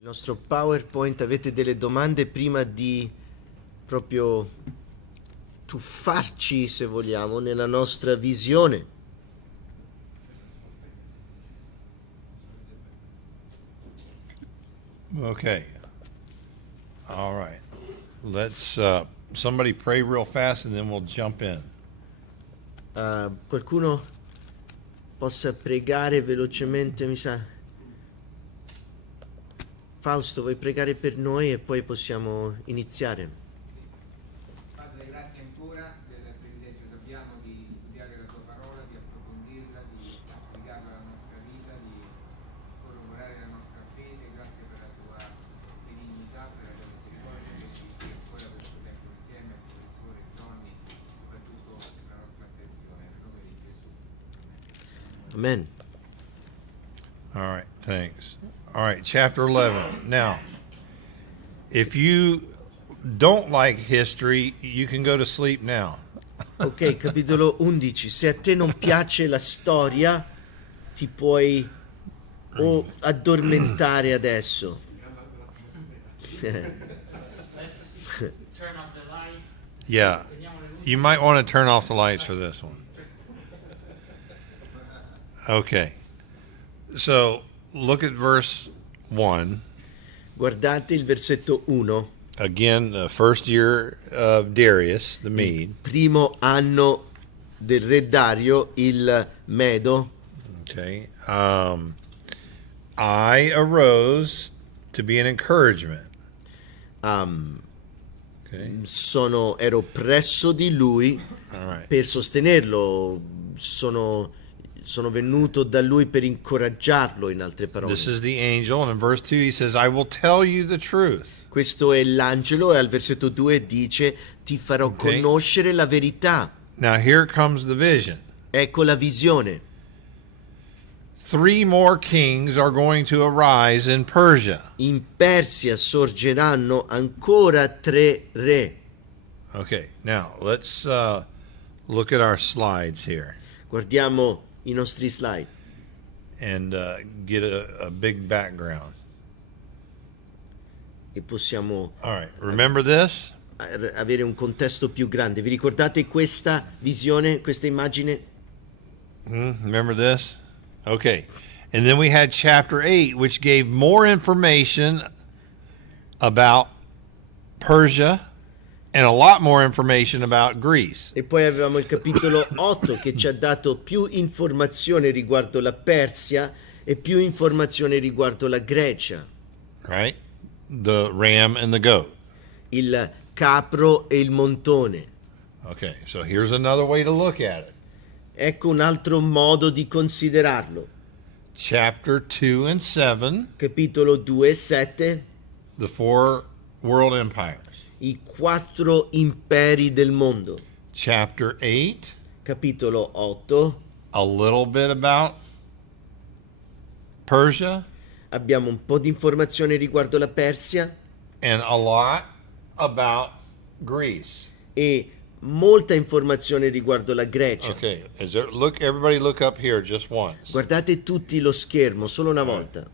Il nostro PowerPoint, avete delle domande prima di proprio tuffarci, se vogliamo, nella nostra visione? Okay. All right. Let's somebody pray real fast and then we'll jump in. Qualcuno possa pregare velocemente, mi sa. Fausto, vuoi pregare per noi e poi possiamo iniziare? Padre, grazie ancora del privilegio che abbiamo di studiare la tua parola, di approfondirla, di applicarla alla nostra vita, di corroborare la nostra fede. Grazie per la tua benignità, per la tua misericordia, che ci sia ancora questo tempo insieme, professore Johnny, soprattutto per la nostra attenzione. Nel nome di Gesù. Amen. All right, thanks. All right, chapter 11. Now, if you don't like history, you can go to sleep now. Ok, capitolo 11. Se a te non piace la storia, ti puoi o addormentare adesso. Yeah. You might want to turn off the lights for this one. Okay. So, look at verse 1. Guardate il versetto 1. Again, the first year of Darius, the Mede. Primo anno del re Dario, il Medo. Okay. I arose to be an encouragement. Okay. Ero presso di lui All right. per sostenerlo. Sono venuto da lui per incoraggiarlo, in altre parole. This is the angel, and in verse 2 he says, I will tell you the truth. Questo è l'angelo e al versetto 2 dice: ti farò conoscere la verità. Now here comes the vision. Ecco la visione. 3 more kings are going to arise in Persia. In Persia sorgeranno ancora 3 re. Okay, now let's look at our slides here Guardiamo i nostri slide and get a big background. e possiamo All right, remember this? avere un contesto più grande. Vi ricordate questa visione, questa immagine? Remember this? Okay. And then we had chapter 8, which gave more information about Persia and a lot more information about Greece. E poi avevamo il capitolo 8 che ci ha dato più informazione riguardo la Persia e più informazione riguardo la Grecia. Right? The ram and the goat. Il capro e il montone. Okay, so here's another way to look at it. Ecco un altro modo di considerarlo. Chapter 2 and 7, Capitolo 2 e 7, the 4 world empires. i 4 imperi del mondo. Chapter 8, Capitolo 8, a little bit about Persia abbiamo un po' di informazione riguardo la Persia and a lot about Greece. e molta informazione riguardo la Grecia. Okay, everybody look up here just once. Guardate tutti lo schermo, solo una volta.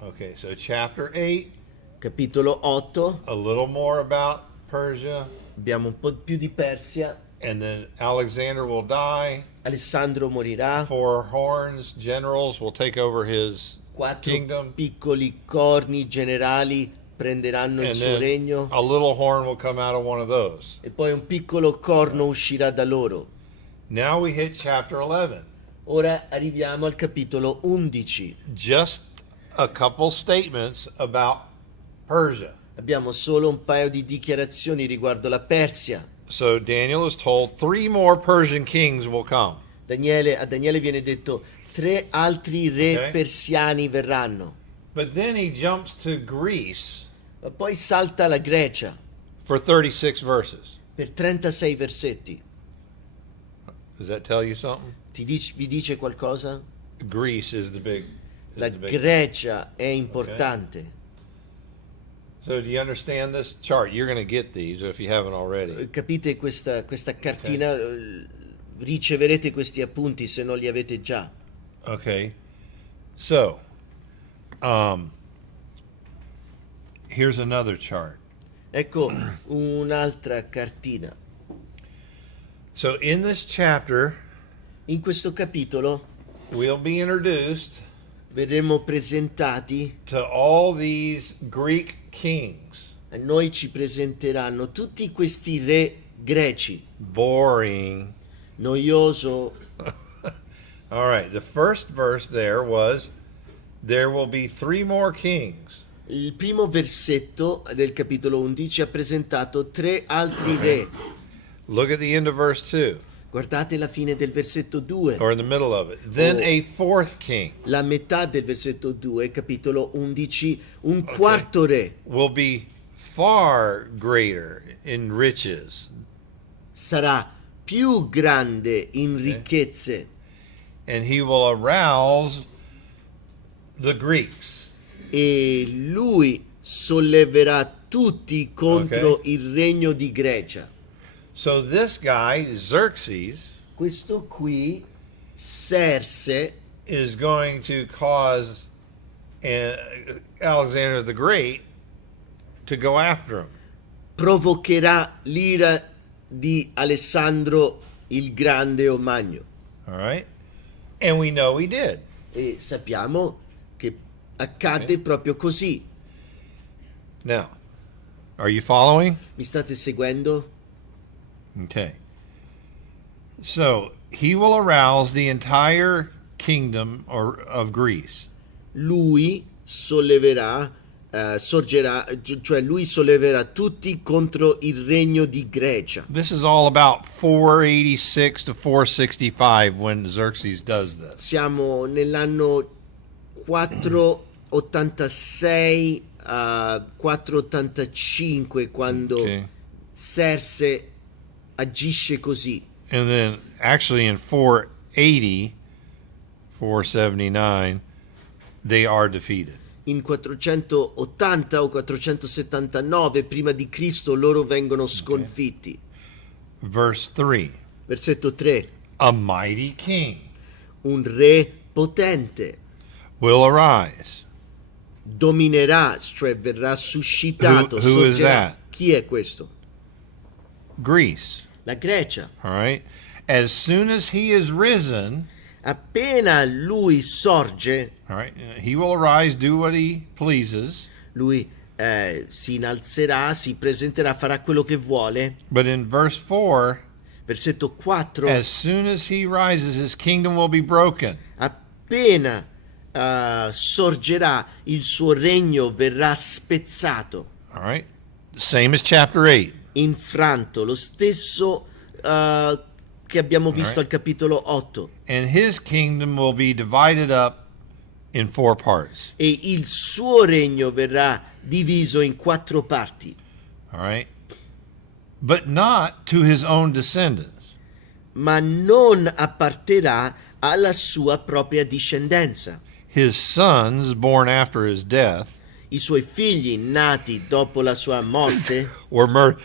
Okay, so chapter 8, Capitolo 8, a little more about Persia, abbiamo un po' più di Persia. and then Alexander will die. Alessandro morirà. 4 horns generals will take over his 4 kingdom. piccoli corni generali prenderanno il And suo then regno. a little horn will come out of one of those. E poi un piccolo corno uscirà da loro. Now we hit chapter 11. Ora arriviamo al capitolo 11. Just a couple statements about Persia. Abbiamo solo un paio di dichiarazioni riguardo la Persia. So Daniel is told 3 more Persian kings will come. A Daniele viene detto 3 altri re persiani verranno. But then he jumps to Greece Ma poi salta la Grecia for 36 verses. per 36 versetti. Does that tell you something? Vi dice qualcosa? Greece is the big. La Grecia è importante. So do you understand this chart? You're going to get these if you haven't already. Capite questa cartina? Riceverete questi appunti se non li avete già. Okay. So, Here's another chart. Ecco un'altra cartina. So in this chapter, In questo capitolo we'll be introduced verremo presentati, to all these Greek kings. a noi ci presenteranno tutti questi re greci. Boring. Noioso. All right, the first verse there was, there will be 3 more kings. Il primo versetto del capitolo 11 ha presentato 3 altri re. Look at the end of verse 2, Guardate la fine del versetto 2. or in the middle of it. Then Oh. a 4th king La metà del versetto 2, capitolo 11, un quarto re will be far greater in riches, sarà più grande in ricchezze and he will arouse the Greeks. e lui solleverà tutti contro Ok. il regno di Grecia. So this guy, Xerxes, Questo qui, Serse, is going to cause Alexander the Great to go after him. provocherà l'ira di Alessandro il Grande o Magno. All right? And we know he did. E sappiamo che accadde proprio così. Now, are you following? Mi state seguendo? Okay. So, he will arouse the entire kingdom of Greece. Lui solleverà, sorgerà, cioè lui solleverà tutti contro il regno di Grecia. This is all about 486 to 465 when Xerxes does this. Siamo nell'anno 486 a 485 quando Okay. Serse agisce così. And then actually in 480, 479, they are defeated. In 480 o 479 prima di Cristo loro vengono sconfitti. Verse 3, Versetto 3. a mighty king Un re potente will arise. dominerà, cioè verrà suscitato, Who is sorgerà. that? Chi è questo? Greece. La Grecia. All right. As soon as he is risen, Appena lui sorge, all right, he will arise, do what he pleases. lui si innalzerà, si presenterà, farà quello che vuole. But in verse 4, Versetto 4. as soon as he rises, his kingdom will be broken. Appena sorgerà, il suo regno verrà spezzato, All right. Same as chapter 8. infranto, lo stesso che abbiamo visto Alright. al capitolo 8. And his kingdom will be divided up in 4 parts. E il suo regno verrà diviso in 4 parti, All right. But not to his own descendants. ma non apparterà alla sua propria discendenza. His sons, born after his death, I suoi figli nati dopo la sua morte were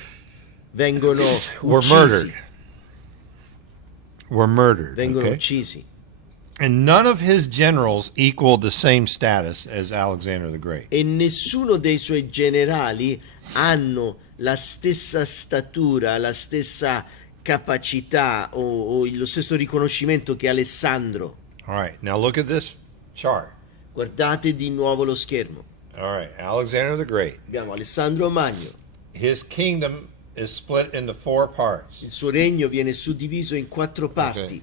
vengono murdered. uccisi. Were murdered. Vengono Okay? uccisi. And none of his generals equaled the same status as Alexander the Great. E nessuno dei suoi generali hanno la stessa statura, la stessa capacità o lo stesso riconoscimento che Alessandro. All right. Now look at this chart. Guardate di nuovo lo schermo. All right. Alexander the Great. Abbiamo Alessandro Magno. His kingdom is split into 4 parts. Il suo regno viene suddiviso in 4 parti. Okay.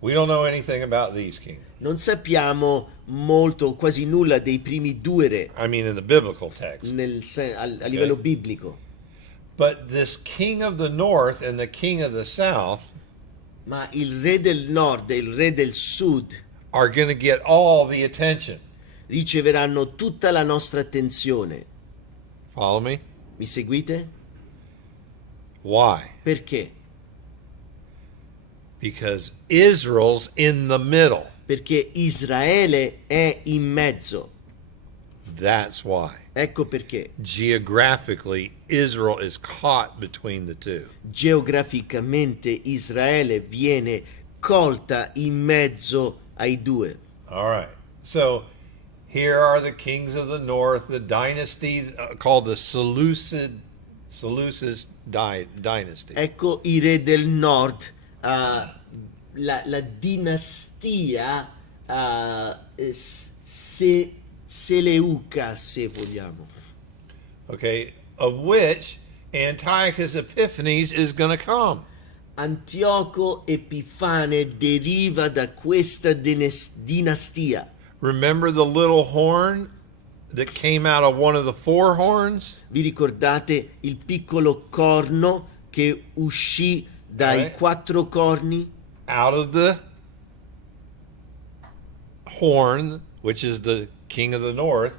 We don't know anything about these kings. Non sappiamo molto, quasi nulla dei primi 2 re I mean, in the biblical text. a livello biblico. But this king of the north and the king of the south Ma il re del nord e il re del sud are going to get all the attention. riceveranno tutta la nostra attenzione. Follow me? Mi seguite? Why? Perché? Because Israel's in the middle. Perché Israele è in mezzo. That's why. Ecco perché. Geographically, Israel is caught between the two. Geograficamente Israele viene colta in mezzo ai 2. All right. So Here are the kings of the north, the dynasty called the Seleucid dynasty. Ecco i re del nord, la dinastia Seleuca, se vogliamo. Okay, of which Antiochus Epiphanes is going to come. Antioco Epifane deriva da questa dinastia. Remember the little horn that came out of one of the four horns? Vi ricordate il piccolo corno che uscì dai quattro corni? Out of the horn, which is the king of the north,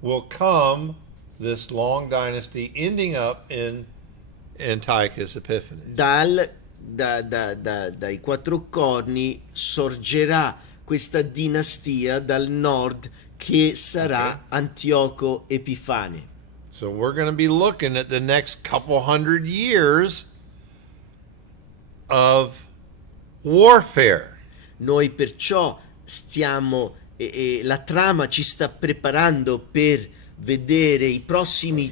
will come this long dynasty ending up in Antiochus Epiphanes. Dai quattro corni sorgerà questa dinastia dal nord che sarà Antioco Epifane. So we're going to be looking at the next couple hundred years of warfare. Noi perciò stiamo, la trama ci sta preparando per vedere i prossimi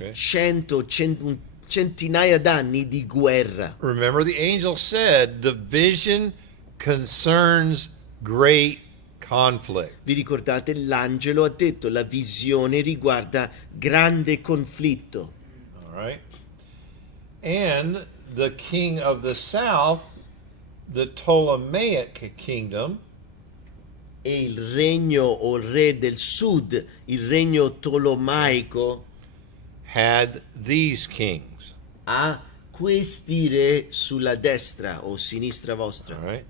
centinaia d'anni di guerra. Remember, the angel said the vision concerns great conflict. Vi ricordate? L'angelo ha detto la visione riguarda grande conflitto. All right. And the king of the south, the Ptolemaic kingdom, E il regno o il re del sud, il regno tolomaico, had these kings. ha questi re sulla destra o sinistra vostra. All right.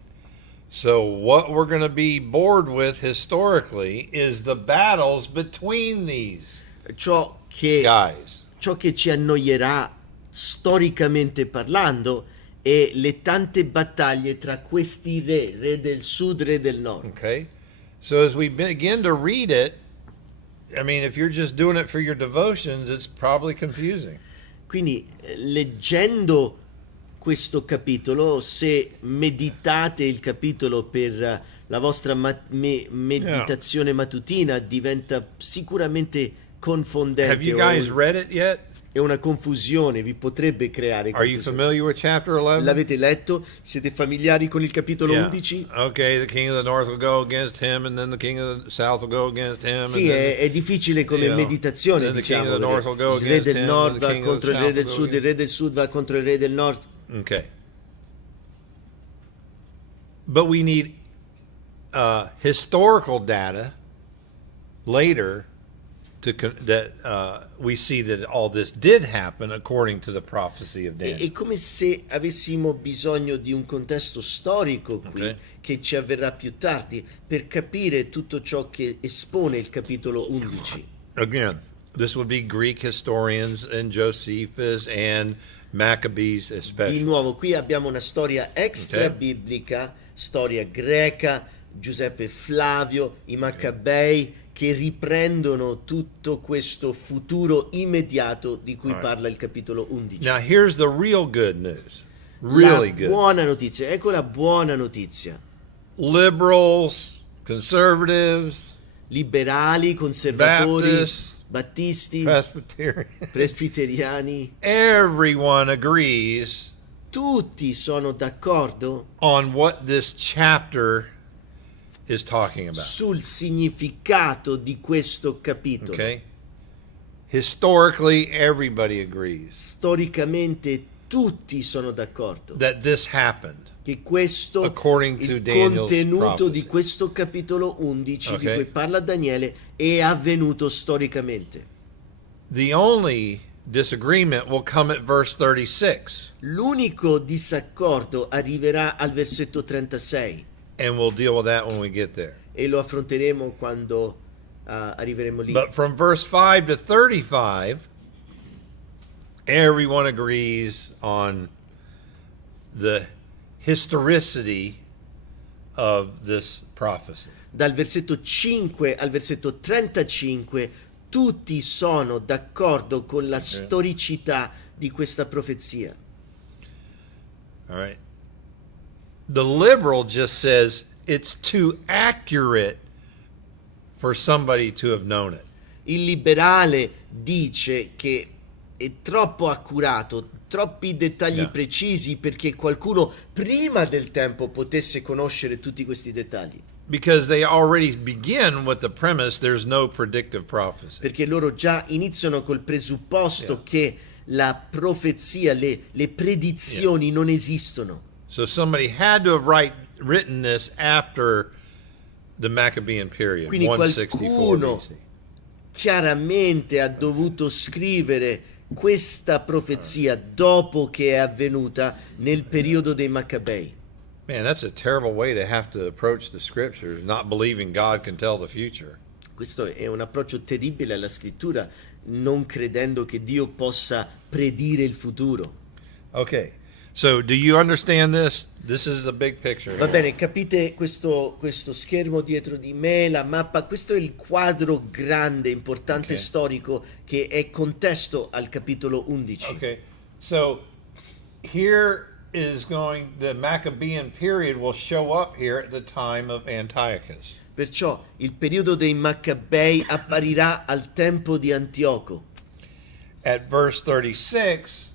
So what we're going to be bored with historically is the battles between these Ciò che ci annoierà storicamente parlando è le tante battaglie tra questi re del sud, re del nord. Okay. So as we begin to read it, I mean, if you're just doing it for your devotions, it's probably confusing. Quindi leggendo questo capitolo, se meditate il capitolo per la vostra meditazione mattutina, diventa sicuramente confondente. Have you guys read it yet? È una confusione, vi potrebbe creare Are you confusione. familiar with chapter 11? L'avete letto? Siete familiari con il capitolo Yeah. 11? Okay, the king of the north will go against him, and then the king of the south will go against him. Sì, and then, è difficile come you know, meditazione, then the king diciamo. of the north will go Il re against del him, nord and the va king of contro the il re south del will go sud, il re del sud va contro il re del nord. Okay. But we need historical data later that we see that all this did happen according to the prophecy of Daniel. È come se avessimo bisogno di un contesto storico qui, Ok. che ci avverrà più tardi, per capire tutto ciò che espone il capitolo 11. Again, this would be Greek historians and Josephus and Maccabees Di especially. nuovo, qui abbiamo una storia extra biblica, storia greca, Giuseppe e Flavio, i Maccabei, che riprendono tutto questo futuro immediato di cui parla il capitolo 11. Now here's the real good news. Really La good. buona notizia, ecco la buona notizia. Liberals, conservatives, Liberali, conservatori, Baptists, battisti, Presbyterian, presbiteriani, everyone agrees tutti sono d'accordo on what this chapter is talking about. sul significato di questo capitolo. Okay? Historically, everybody agrees Storicamente tutti sono d'accordo that this happened. che questo, According to il Daniel's contenuto prophecy. di questo capitolo 11 di Ok. cui parla Daniele è avvenuto storicamente. The only disagreement will come at verse 36, L'unico disaccordo arriverà al versetto 36 and we'll deal with that when we get there. e lo affronteremo quando arriveremo lì. But from verse 5 to 35, everyone agrees on the historicity of this prophecy. Dal versetto 5 al versetto 35 tutti sono d'accordo con la storicità di questa profezia. All right. The liberal just says it's too accurate for somebody to have known it. Il liberale dice che è troppo accurato, troppi dettagli Yeah. precisi perché qualcuno prima del tempo potesse conoscere tutti questi dettagli. Because they already begin with the premise there's no predictive prophecy. Perché loro già iniziano col presupposto che la profezia, le predizioni non esistono. So somebody had to have written this after the Maccabean period, Quindi 164 qualcuno BC. chiaramente ha dovuto scrivere questa profezia dopo che è avvenuta nel periodo dei Maccabei. Man, that's a terrible way to have to approach the scriptures, not believing God can tell the future. Questo è un approccio terribile alla scrittura, non credendo che Dio possa predire il futuro. Okay, so do you understand this? This is the big picture. Va bene, capite questo schermo dietro di me, la mappa, questo è il quadro grande, importante, Ok. storico che è contesto al capitolo 11. Okay, so here is the Maccabean period will show up here at the time of Antiochus. Perciò il periodo dei Maccabei apparirà al tempo di Antioco. At verse 36,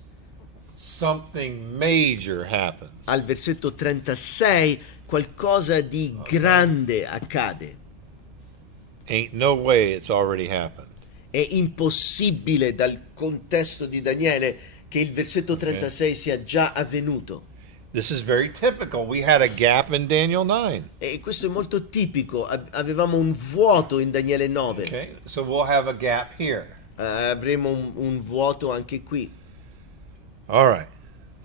something major happens. Al versetto 36 qualcosa di grande accade. Ain't no way it's already happened. È impossibile dal contesto di Daniele che il versetto 36 sia già avvenuto. This is very typical. We had a gap in Daniel 9. E questo è molto tipico. Avevamo un vuoto in Daniele 9. Okay, so we'll have a gap here. Avremo un vuoto anche qui. All right,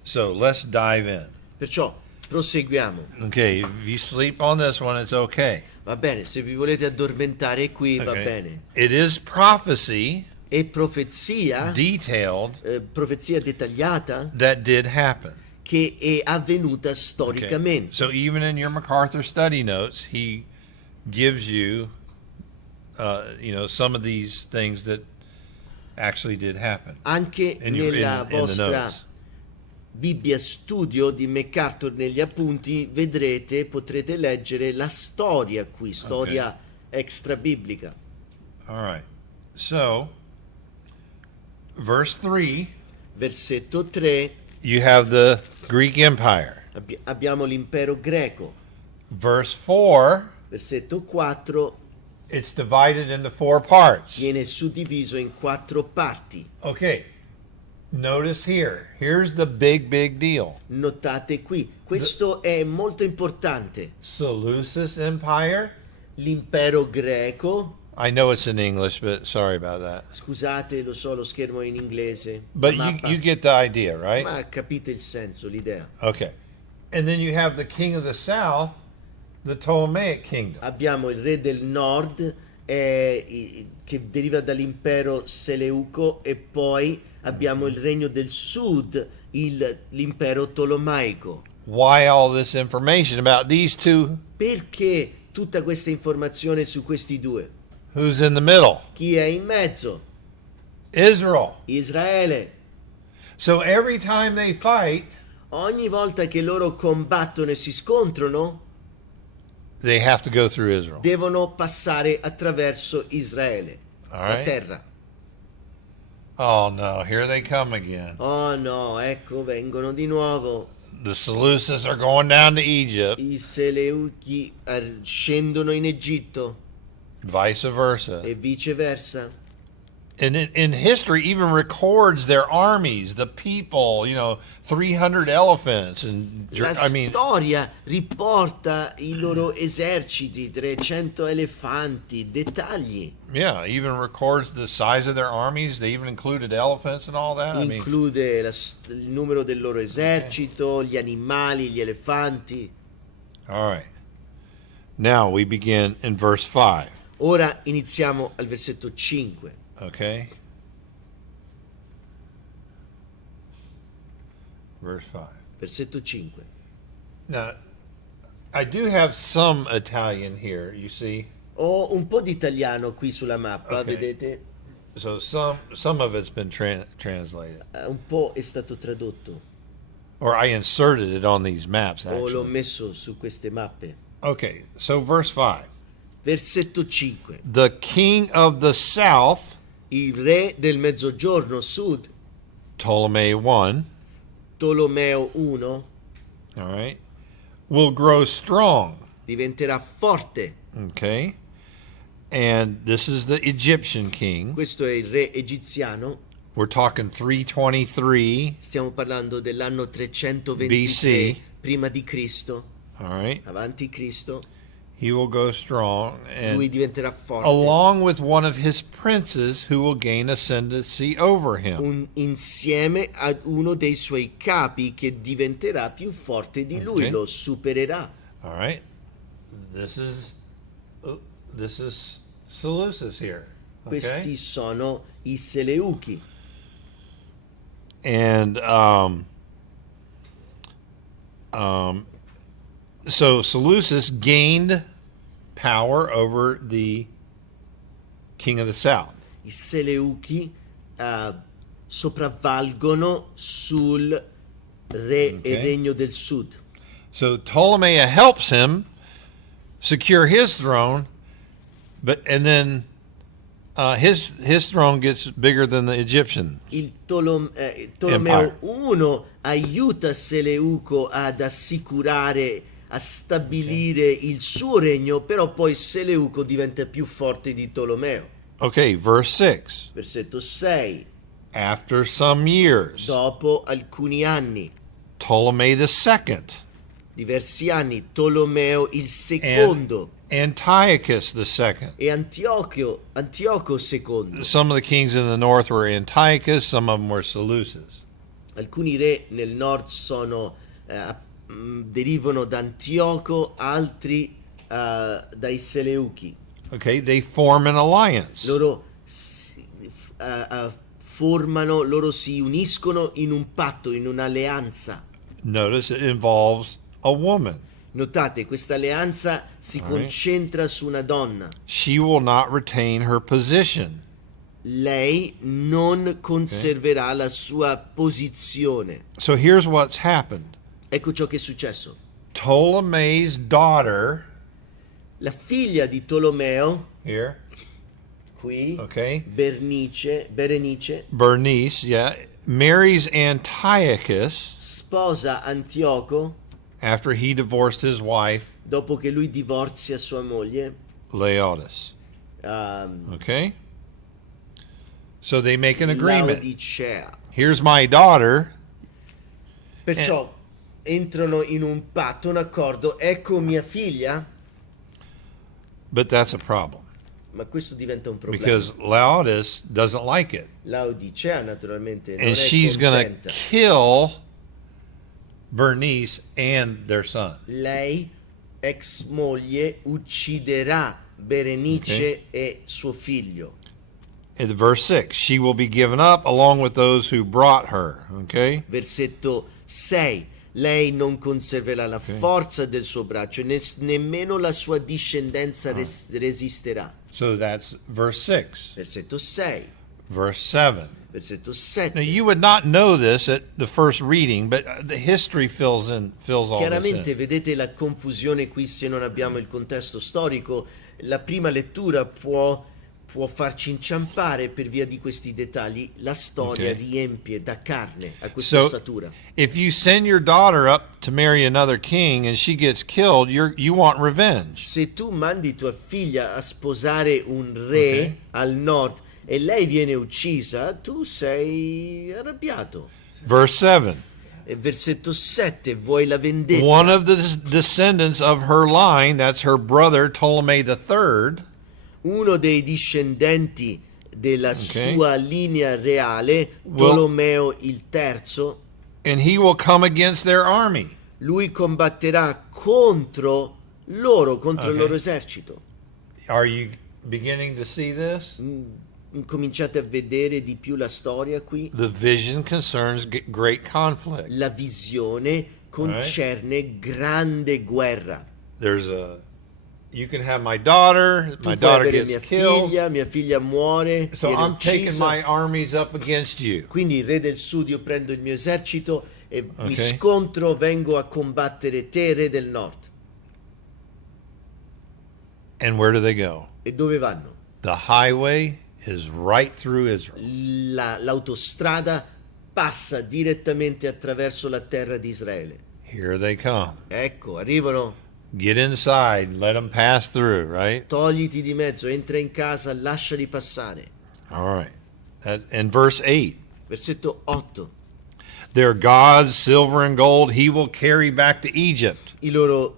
so let's dive in. Perciò proseguiamo. Okay, if you sleep on this one, it's okay. Va bene, se vi volete addormentare qui va Okay. bene. It is prophecy, E profezia, detailed, profezia dettagliata that did happen. che è avvenuta Okay. storicamente. So even in your MacArthur study notes, he gives you, some of these things that actually did happen. Anche In nella the vostra notes. Bibbia studio di MacArthur negli appunti vedrete, potrete leggere la storia qui, storia extra biblica. All right. So, verse 3, Versetto 3, you have the Greek Empire. abbiamo l'impero greco. Verse 4, Versetto 4 it's divided into 4 parts. viene suddiviso in 4 parti. Okay. Notice here. Here's the big deal. Notate qui, questo è molto importante. Seleucus Empire. L'impero greco, I know it's in English, but sorry about that. scusate, lo so, lo schermo è in inglese, But la mappa, you get the idea, right? ma capite il senso, l'idea. Okay. And then you have the king of the south, the Ptolemaic kingdom. Abbiamo il re del nord che deriva dall'impero Seleuco e poi abbiamo il regno del sud, l'impero Tolomaico. Why all this information about these two? Perché tutta questa informazione su questi due? Who's in the middle? Chi è in mezzo? Israel. Israele. So every time they fight, Ogni volta che loro combattono e si scontrano, they have to go through Israel. devono passare attraverso Israele, All la right. terra. Oh no, here they come again. Oh no, ecco, vengono di nuovo. The Seleucids are going down to Egypt, I Seleuchi scendono in Egitto vice versa. e viceversa. And in history, even records their armies, the people, 300 elephants. And La storia riporta i loro eserciti, 300 elefanti, dettagli. yeah, even records the size of their armies. They even included elephants and all that. Include il numero del loro esercito, gli animali, gli elefanti. All right. Now we begin in verse 5. Ora iniziamo al versetto 5. Okay? Verse 5. Versetto 5. Now, I do have some Italian here, you see. Ho un po' di italiano qui sulla mappa, Ok. vedete? So some of it's been translated. Un po' è stato tradotto, Or I inserted it on these maps, o l'ho actually. messo su queste mappe. Okay, so verse 5. Versetto 5. The king of the south, Il re del mezzogiorno, sud, Ptolemy I, Tolomeo I, all right, will grow strong. diventerà forte. Okay. And this is the Egyptian king. Questo è il re egiziano. We're talking 323. Stiamo parlando dell'anno 323 BC. prima di Cristo, All right. avanti Cristo. He will go strong. Lui And diventerà forte. along with one of his princes who will gain ascendancy over him. Insieme ad uno dei suoi capi che diventerà più forte di lui, Ok. lo supererà. All right. This is Seleucus here. Questi Okay. sono i Seleuchi. And so Seleucus gained power over the king of the south. I Seleuchi sopravvalgono sul re Ok. e regno del sud. So Ptolemy helps him secure his throne, and then his throne gets bigger than the Egyptian. Il Tolomeo I aiuta Seleuco ad assicurare, a stabilire il suo regno, però poi Seleuco diventa più forte di Tolomeo. Okay, verse 6. Versetto 6. After some years, Dopo alcuni anni, Ptolemy II diversi anni, Tolomeo il secondo and Antiochus II. e Antioco II. Some of the kings in the north were Antiochus, some of them were Seleucus. Alcuni re nel nord derivano da Antioco, altri dai Seleuchi. Okay, they form an alliance. Loro loro si uniscono in un patto, in un'alleanza. Notice it involves a woman. Notate, questa alleanza si Alright. concentra su una donna. She will not retain her position. Lei non conserverà la sua posizione. So here's what's happened. Ecco ciò che è successo. Ptolemy's daughter, La figlia di Tolomeo, here, qui, okay, Berenice, Bernice, yeah, marries Antiochus sposa Antioco after he divorced his wife, dopo che lui divorzia sua moglie. Laodice. ehm, Okay? So they make an agreement. Laodicea. Here's my daughter. Perciò entrano in un patto, un accordo. Ecco mia figlia, But that's a problem ma questo diventa un problema. because Laodice doesn't like it. Laodicea naturalmente non And è she's going to contenta. kill Bernice and their son. Lei, ex moglie, ucciderà Berenice e suo figlio. In verse 6, she will be given up along with those who brought her. Okay? Versetto 6. Lei non conserverà la forza del suo braccio, nemmeno la sua discendenza resisterà. So that's verse 6. Versetto 6. Verse 7. Versetto Now 7. you would not know this at the first reading, but the history fills all this Chiaramente in. vedete la confusione qui se non abbiamo il contesto storico. La prima lettura può farci inciampare per via di questi dettagli. La storia Ok. riempie da carne a questa So ossatura. if you send your daughter up to marry another king and she gets killed, you want revenge. Se tu mandi tua figlia a sposare un re Ok. al nord e lei viene uccisa, tu sei arrabbiato. Verse 7. E versetto 7, vuoi la vendetta? One of the descendants of her line, that's her brother Ptolemy III, Uno dei discendenti della sua linea reale, Will- Tolomeo il terzo, and he will come against their army. lui combatterà contro loro, contro il Ok. loro esercito. Are you beginning to see this? Cominciate a vedere di più la storia qui. The vision concerns great conflict. La visione concerne grande guerra. You can have my daughter Tu puoi daughter avere gets killed, mia figlia muore, so viene I'm taking uccisa. my armies up against you. Quindi il re del sud, io prendo il mio esercito e mi Ok. scontro, vengo a combattere te, re del nord. And where do they go? E dove vanno? The highway is right through Israel. L'autostrada passa direttamente attraverso la terra di Israele. Here they come. Ecco, arrivano. Get inside, let them pass through, right? Togliti di mezzo, entra in casa, lasciali passare. All right. And verse 8. Versetto 8. Their gods, silver and gold, he will carry back to Egypt. I loro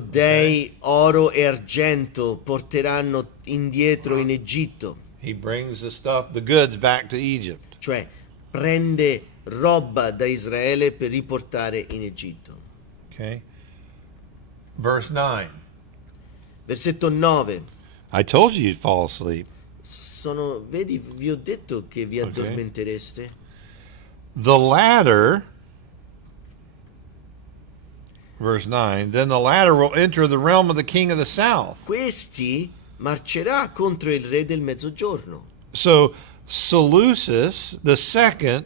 dei, oro e argento, porteranno indietro in Egitto. He brings the goods back to Egypt. Cioè, prende roba da Israele per riportare in Egitto. Okay. Verse 9. Versetto 9. I told you you'd fall asleep. Vedi, vi ho detto che vi addormentereste. The latter, verse 9, then the latter will enter the realm of the king of the south. Questi marcerà contro il re del mezzogiorno. So Seleucus the second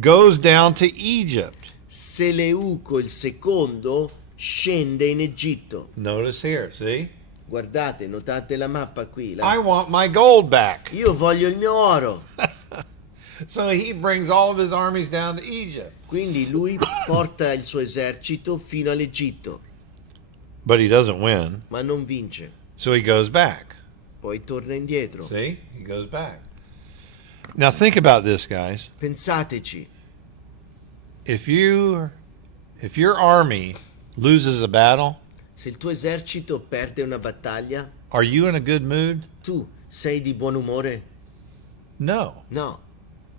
goes down to Egypt. Seleuco il secondo scende in Egitto. Notice here, see? Guardate, notate la mappa qui. I want my gold back. Io voglio il mio oro. So he brings all of his armies down to Egypt. Quindi lui porta il suo esercito fino all'Egitto. But he doesn't win. Ma non vince. So he goes back. Poi torna indietro. See? He goes back. Now think about this, guys. Pensateci. If your army loses a battle, Se il tuo esercito perde una battaglia, are you in a good mood? tu sei di buon umore? No. No.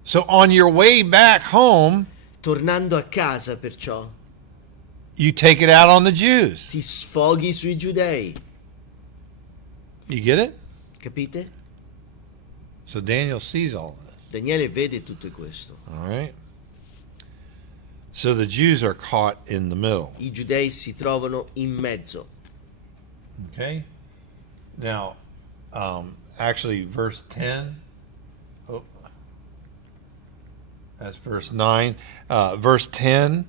So on your way back home, Tornando a casa, perciò, you take it out on the Jews. ti sfoghi sui giudei. You get it? Capite? So Daniel sees all this. Daniele vede tutto questo. All right. So the Jews are caught in the middle. I giudei si trovano in mezzo. Okay. Now, actually, verse 10. Oh, that's verse 9. Verse 10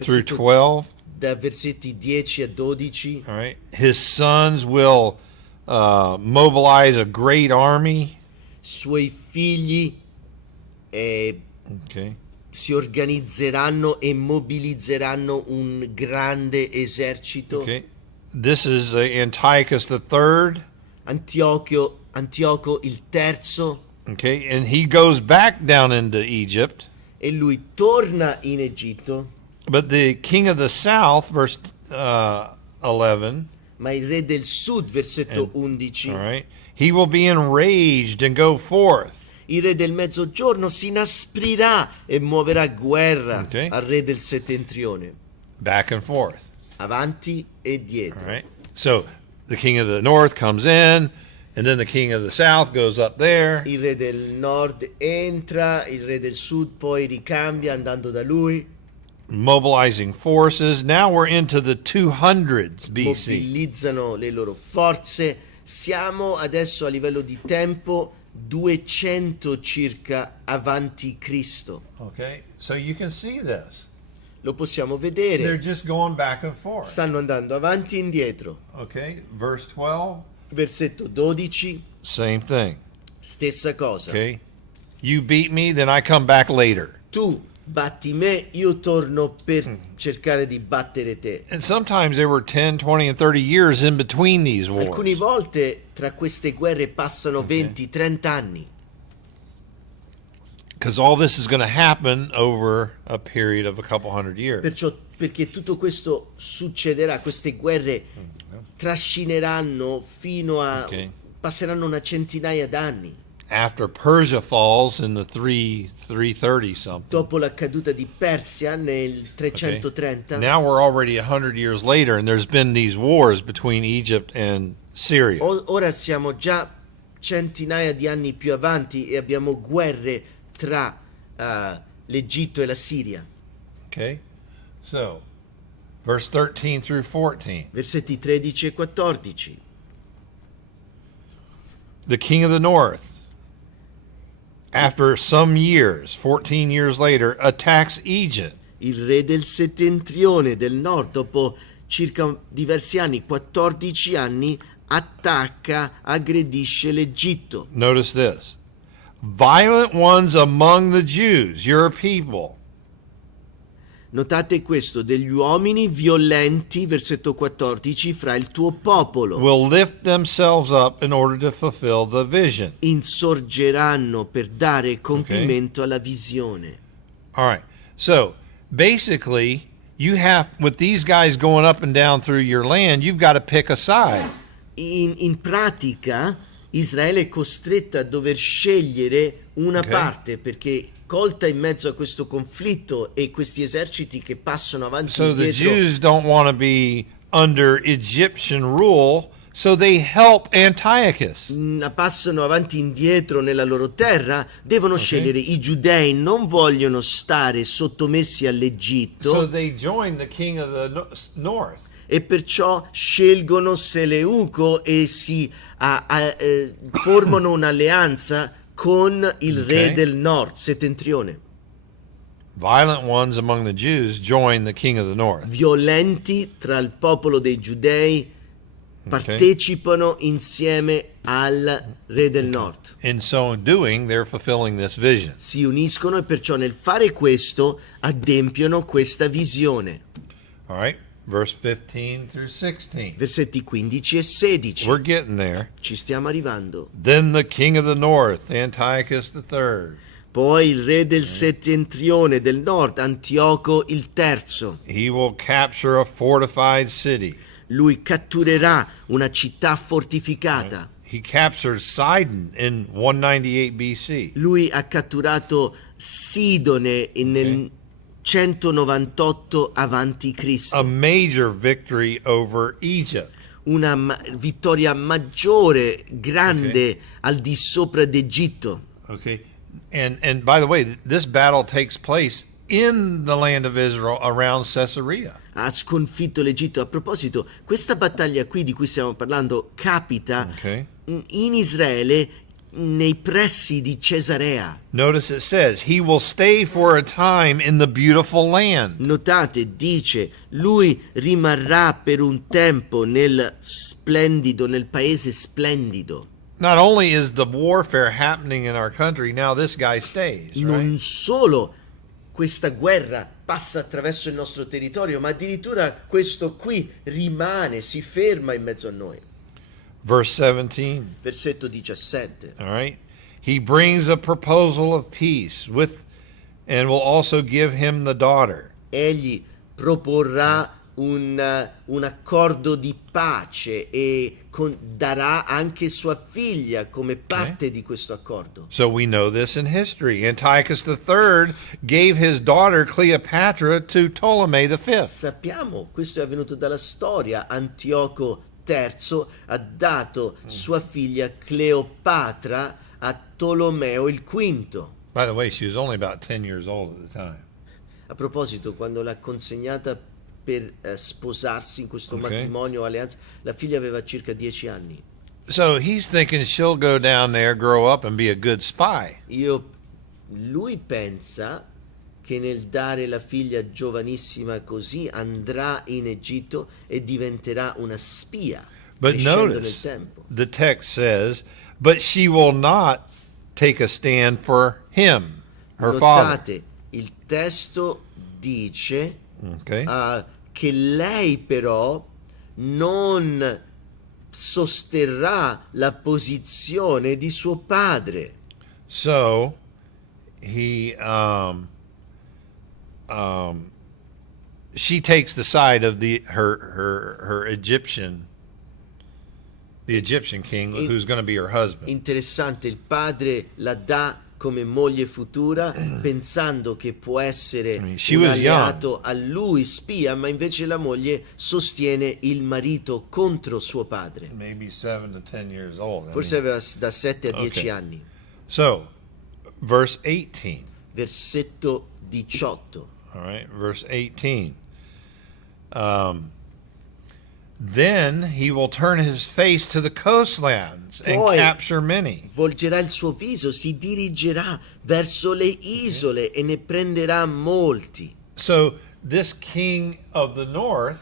through 12. Da versetti 10 a 12. All right. His sons will mobilize a great army. Suoi figli Okay. si organizzeranno e mobilizzeranno un grande esercito. Okay. This is Antiochus the third. Antioco il terzo. Okay. And he goes back down into Egypt. E lui torna in Egitto. But the king of the south, verse 11. Ma il re del sud, versetto And, 11. All right. He will be enraged and go forth. Il re del mezzogiorno si inasprirà e muoverà guerra Okay. al re del settentrione. Back and forth. Avanti e dietro. All right. So the king of the north comes in, and then the king of the south goes up there. Il re del nord entra, il re del sud poi ricambia andando da lui. Mobilizing forces. Now we're into the 200s BC. Mobilizzano le loro forze. Siamo adesso a livello di tempo 200 circa avanti Cristo. Okay. So you can see this. Lo possiamo They're vedere. just going back and forth. Stanno andando avanti e indietro. Okay. Verse 12. Versetto 12, Same thing. stessa cosa. Okay. You beat me, then I come back later. Tu batti me, io torno per cercare di battere te. And sometimes there were 10, 20, and 30 years in between these Alcune wars. volte tra queste guerre passano 20, 30 anni. Because all this is going to happen over a period of a couple hundred years. Perché tutto questo succederà, queste guerre trascineranno fino a... Okay. passeranno una centinaia d'anni. After Persia falls in the 330 something. Dopo la caduta di Persia nel Okay. 330, Now we're already 100 years later, and there's been these wars between Egypt and Syria. ora siamo già centinaia di anni più avanti e abbiamo guerre tra l'Egitto e la Siria. Okay? So, verse 13 through 14. Versetti 13 e 14. The king of the north, after some years, 14 years later, attacks Egypt. Il re del settentrione del nord, dopo circa diversi anni, 14 anni, attacca, aggredisce l'Egitto. Notice this. Violent ones among the Jews, your people. Notate questo, degli uomini violenti, versetto 14, fra il tuo popolo. Will lift themselves up in order to fulfill the vision. Insorgeranno per dare compimento alla visione. All right. So, basically, you have, with these guys going up and down through your land, you've got to pick a side. In pratica, Israele è costretta a dover scegliere una parte, perché colta in mezzo a questo conflitto e questi eserciti che passano avanti e So the indietro. Jews don't want to be under Egyptian rule, so they help Antiochus. Passano avanti e indietro nella loro terra, devono scegliere. I giudei non vogliono stare sottomessi all'Egitto, So they join the king of the north. e perciò scelgono Seleuco e formano un'alleanza con il re del nord, settentrione. Violent ones among the Jews join the king of the north. Violenti tra il popolo dei giudei partecipano insieme al re del nord. In so doing, they're fulfilling this vision. Si uniscono e perciò nel fare questo adempiono questa visione. All right, verse 15 through 16. Versetti 15 e 16. We're getting there. Ci stiamo arrivando. Then the king of the north, Antiochus III, Poi il re del settentrione del nord, Antioco il terzo. he will capture a fortified city. Lui catturerà una città fortificata. He captured Sidon in 198 BC. Lui ha catturato Sidone nel 198 avanti Cristo. A major victory over Egypt. Una vittoria maggiore, grande, al di sopra d'Egitto. Okay. And by the way, this battle takes place in the land of Israel around Caesarea. Ha sconfitto l'Egitto. A proposito, questa battaglia qui di cui stiamo parlando capita in Israele, nei pressi di Cesarea. Notice it says, he will stay for a time in the beautiful land. Notate, dice, lui rimarrà per un tempo nel paese splendido. Not only is the warfare happening in our country, now this guy stays, Non right? solo questa guerra passa attraverso il nostro territorio, ma addirittura questo qui rimane, si ferma in mezzo a noi. Verse 17, Versetto 17. all right? He brings a proposal of peace and will also give him the daughter. Egli proporrà un accordo di pace e darà anche sua figlia come parte di questo accordo. So we know this in history. Antiochus III gave his daughter Cleopatra to Ptolemy V. Sappiamo, questo è avvenuto dalla storia. Antioco III ha dato sua figlia Cleopatra a Tolomeo il V. By the way, she was only about 10 years old at the time. A proposito, quando l'ha consegnata per sposarsi in questo matrimonio, alleanza, la figlia aveva circa 10 anni. So he's thinking she'll go down there, grow up, and be a good spy. Lui pensa che nel dare la figlia giovanissima così andrà in Egitto e diventerà una spia, But crescendo nel notice, tempo. the text says, but she will not take a stand for him, her father. Notate, il testo dice Okay. che lei però non sosterrà la posizione di suo padre. So she takes the side of her Egyptian, the Egyptian king, who's going to be her husband. Interessante, il padre la dà come moglie futura pensando che può essere un alleato a lui, spia, ma invece la moglie sostiene il marito contro suo padre. Maybe 7 to 10 years old. Forse aveva da 7 a 10 anni. So, verse 18. Versetto 18. All right, verse 18. Then he will turn his face to the coastlands and capture many. Volgerà il suo viso, si dirigerà verso le isole e ne prenderà molti. So this king of the north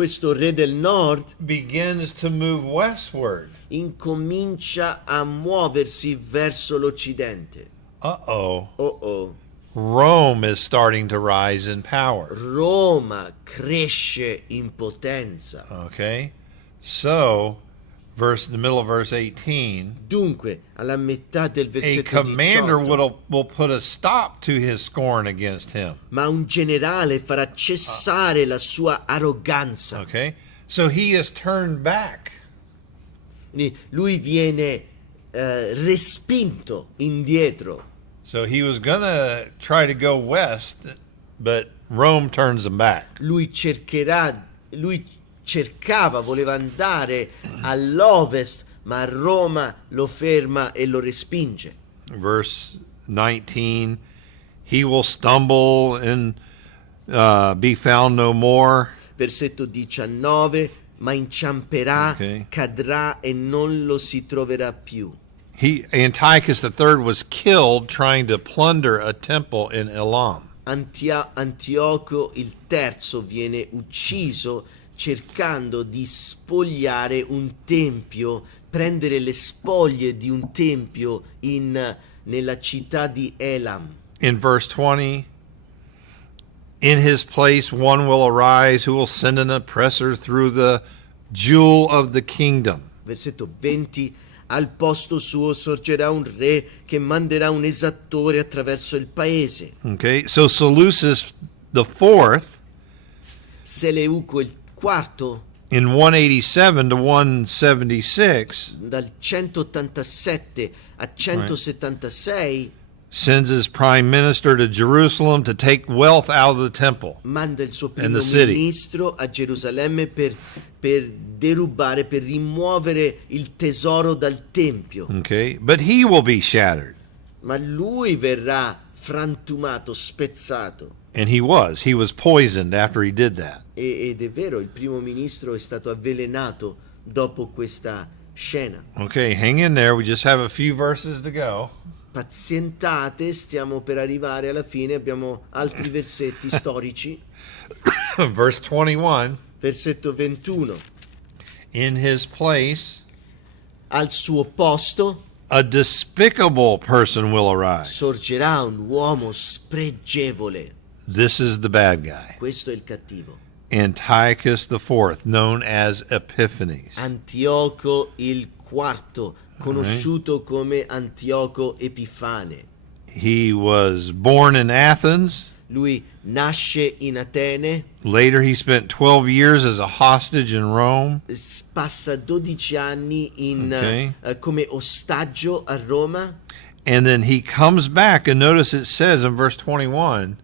questo re del nord begins to move westward. incomincia a muoversi verso l'occidente. Uh-oh. Oh. Rome is starting to rise in power. Roma cresce in potenza. Okay? So, the middle of verse 18, Dunque, alla metà del a versetto commander 18, will put a stop to his scorn against him. ma un generale farà cessare la sua arroganza. Okay? So he is turned back. Quindi lui viene respinto indietro. So he was going to try to go west, but Rome turns him back. Lui voleva andare all'ovest, ma Roma lo ferma e lo respinge. Verse 19, he will stumble and be found no more. Versetto 19, ma inciamperà, Okay. cadrà e non lo si troverà più. Antiochus III was killed trying to plunder a temple in Elam. Antioco il terzo viene ucciso cercando di spogliare un tempio, prendere le spoglie di un tempio nella città di Elam. In verse 20, in his place one will arise who will send an oppressor through the jewel of the kingdom. Versetto 20, al posto suo sorgerà un re che manderà un esattore attraverso il paese. Okay, so Seleucus the fourth, Seleuco il quarto, in 187 to 176, dal 187 a 176, sends his prime minister to Jerusalem to take wealth out of the temple. manda il suo And primo the city. ministro a Gerusalemme per derubare, per rimuovere il tesoro dal tempio. Okay, but he will be shattered. Ma lui verrà frantumato, spezzato. And he was poisoned after he did that. Ed è vero, il primo ministro è stato avvelenato dopo questa scena. Okay, hang in there. We just have a few verses to go. Pazientate, stiamo per arrivare alla fine, abbiamo altri versetti storici. Verse 21, Versetto 21. in his place Al suo posto a despicable person will arise. sorgerà un uomo spregevole. This is the bad guy. Questo è il cattivo. Antiochus IV, known as Epiphanes. Antioco il quarto, conosciuto come Antioco Epifane. He was born in Athens. Lui nasce in Atene, Later he spent 12 years as a hostage in Rome. passa 12 anni Okay. Come ostaggio a Roma, And then he comes back, and notice it says in verse 21,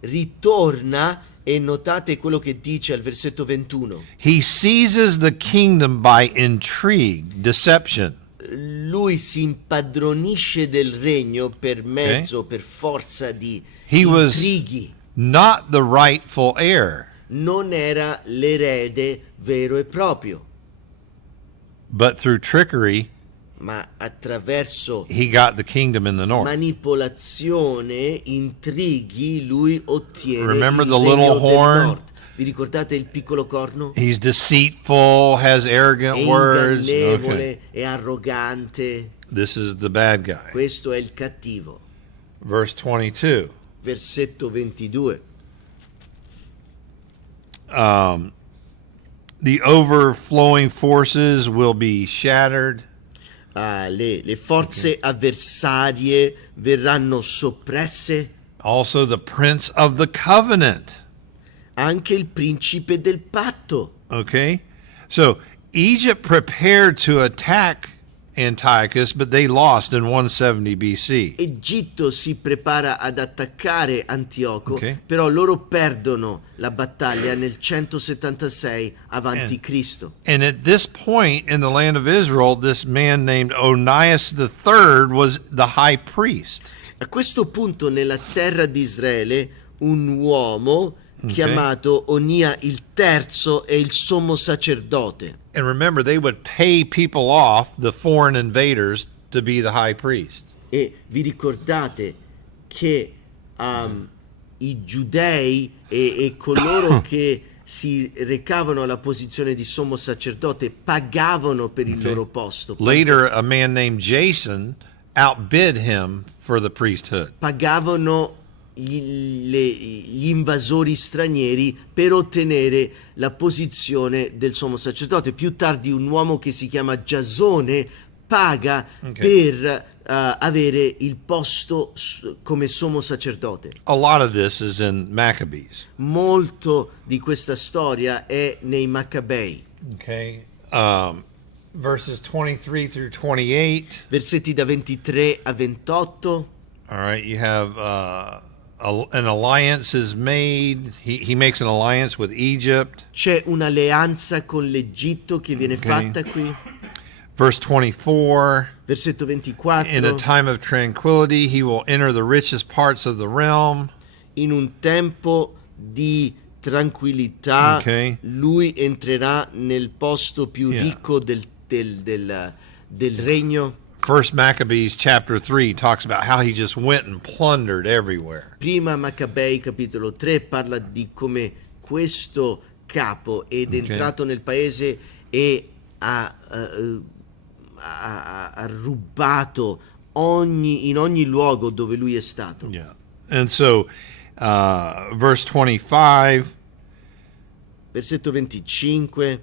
ritorna e notate quello che dice al versetto 21. he seizes the kingdom by intrigue, deception. Lui si impadronisce del regno per mezzo, per forza di He was intrighi. not the rightful heir, Non era l'erede vero e proprio, but through trickery, ma attraverso he got the kingdom in the north. manipolazione, intrighi, lui ottiene Remember il the regno little del horn? nord. Vi ricordate il piccolo corno? He's deceitful, has È arrogant words. ingannevole, Okay. è arrogante. This is the bad guy. Questo è il cattivo. Verse 22. Versetto 22. The overflowing forces will be shattered. Le forze avversarie verranno soppresse, Also, the prince of the covenant. anche il principe del patto. Okay? So, Egypt prepared to attack Antiochus, but they lost in 170 BC. Egitto si prepara ad attaccare Antioco, Ok. però loro perdono la battaglia nel 176 avanti Cristo. And at this point in the land of Israel, this man named Onias III was the high priest. A questo punto nella terra di Israele un uomo chiamato Onia il terzo è il sommo sacerdote. And remember, they would pay people off, the foreign invaders, to be the high priest. E vi ricordate che i giudei e coloro che si recavano alla posizione di sommo sacerdote pagavano per il loro posto. Later, a man named Jason outbid him for the priesthood. Pagavano gli invasori stranieri per ottenere la posizione del sommo sacerdote. Più tardi un uomo che si chiama Giasone paga per avere il posto come sommo sacerdote. A lot of this is in Maccabees. Molto di questa storia è nei Maccabei. Okay. Verses 23 through 28. Versetti da 23 a 28. All right, you have an alliance is made. He makes an alliance with Egypt. C'è un'alleanza con l'Egitto che viene fatta qui. Verse 24. Versetto 24. In a time of tranquility, he will enter the richest parts of the realm. In un tempo di tranquillità, lui entrerà nel posto più ricco del regno. First Maccabees chapter 3 talks about how he just went and plundered everywhere. Prima Maccabei capitolo 3 parla di come questo capo è entrato nel paese e ha rubato in ogni luogo dove lui è stato. Yeah. And so verse 25, versetto 25,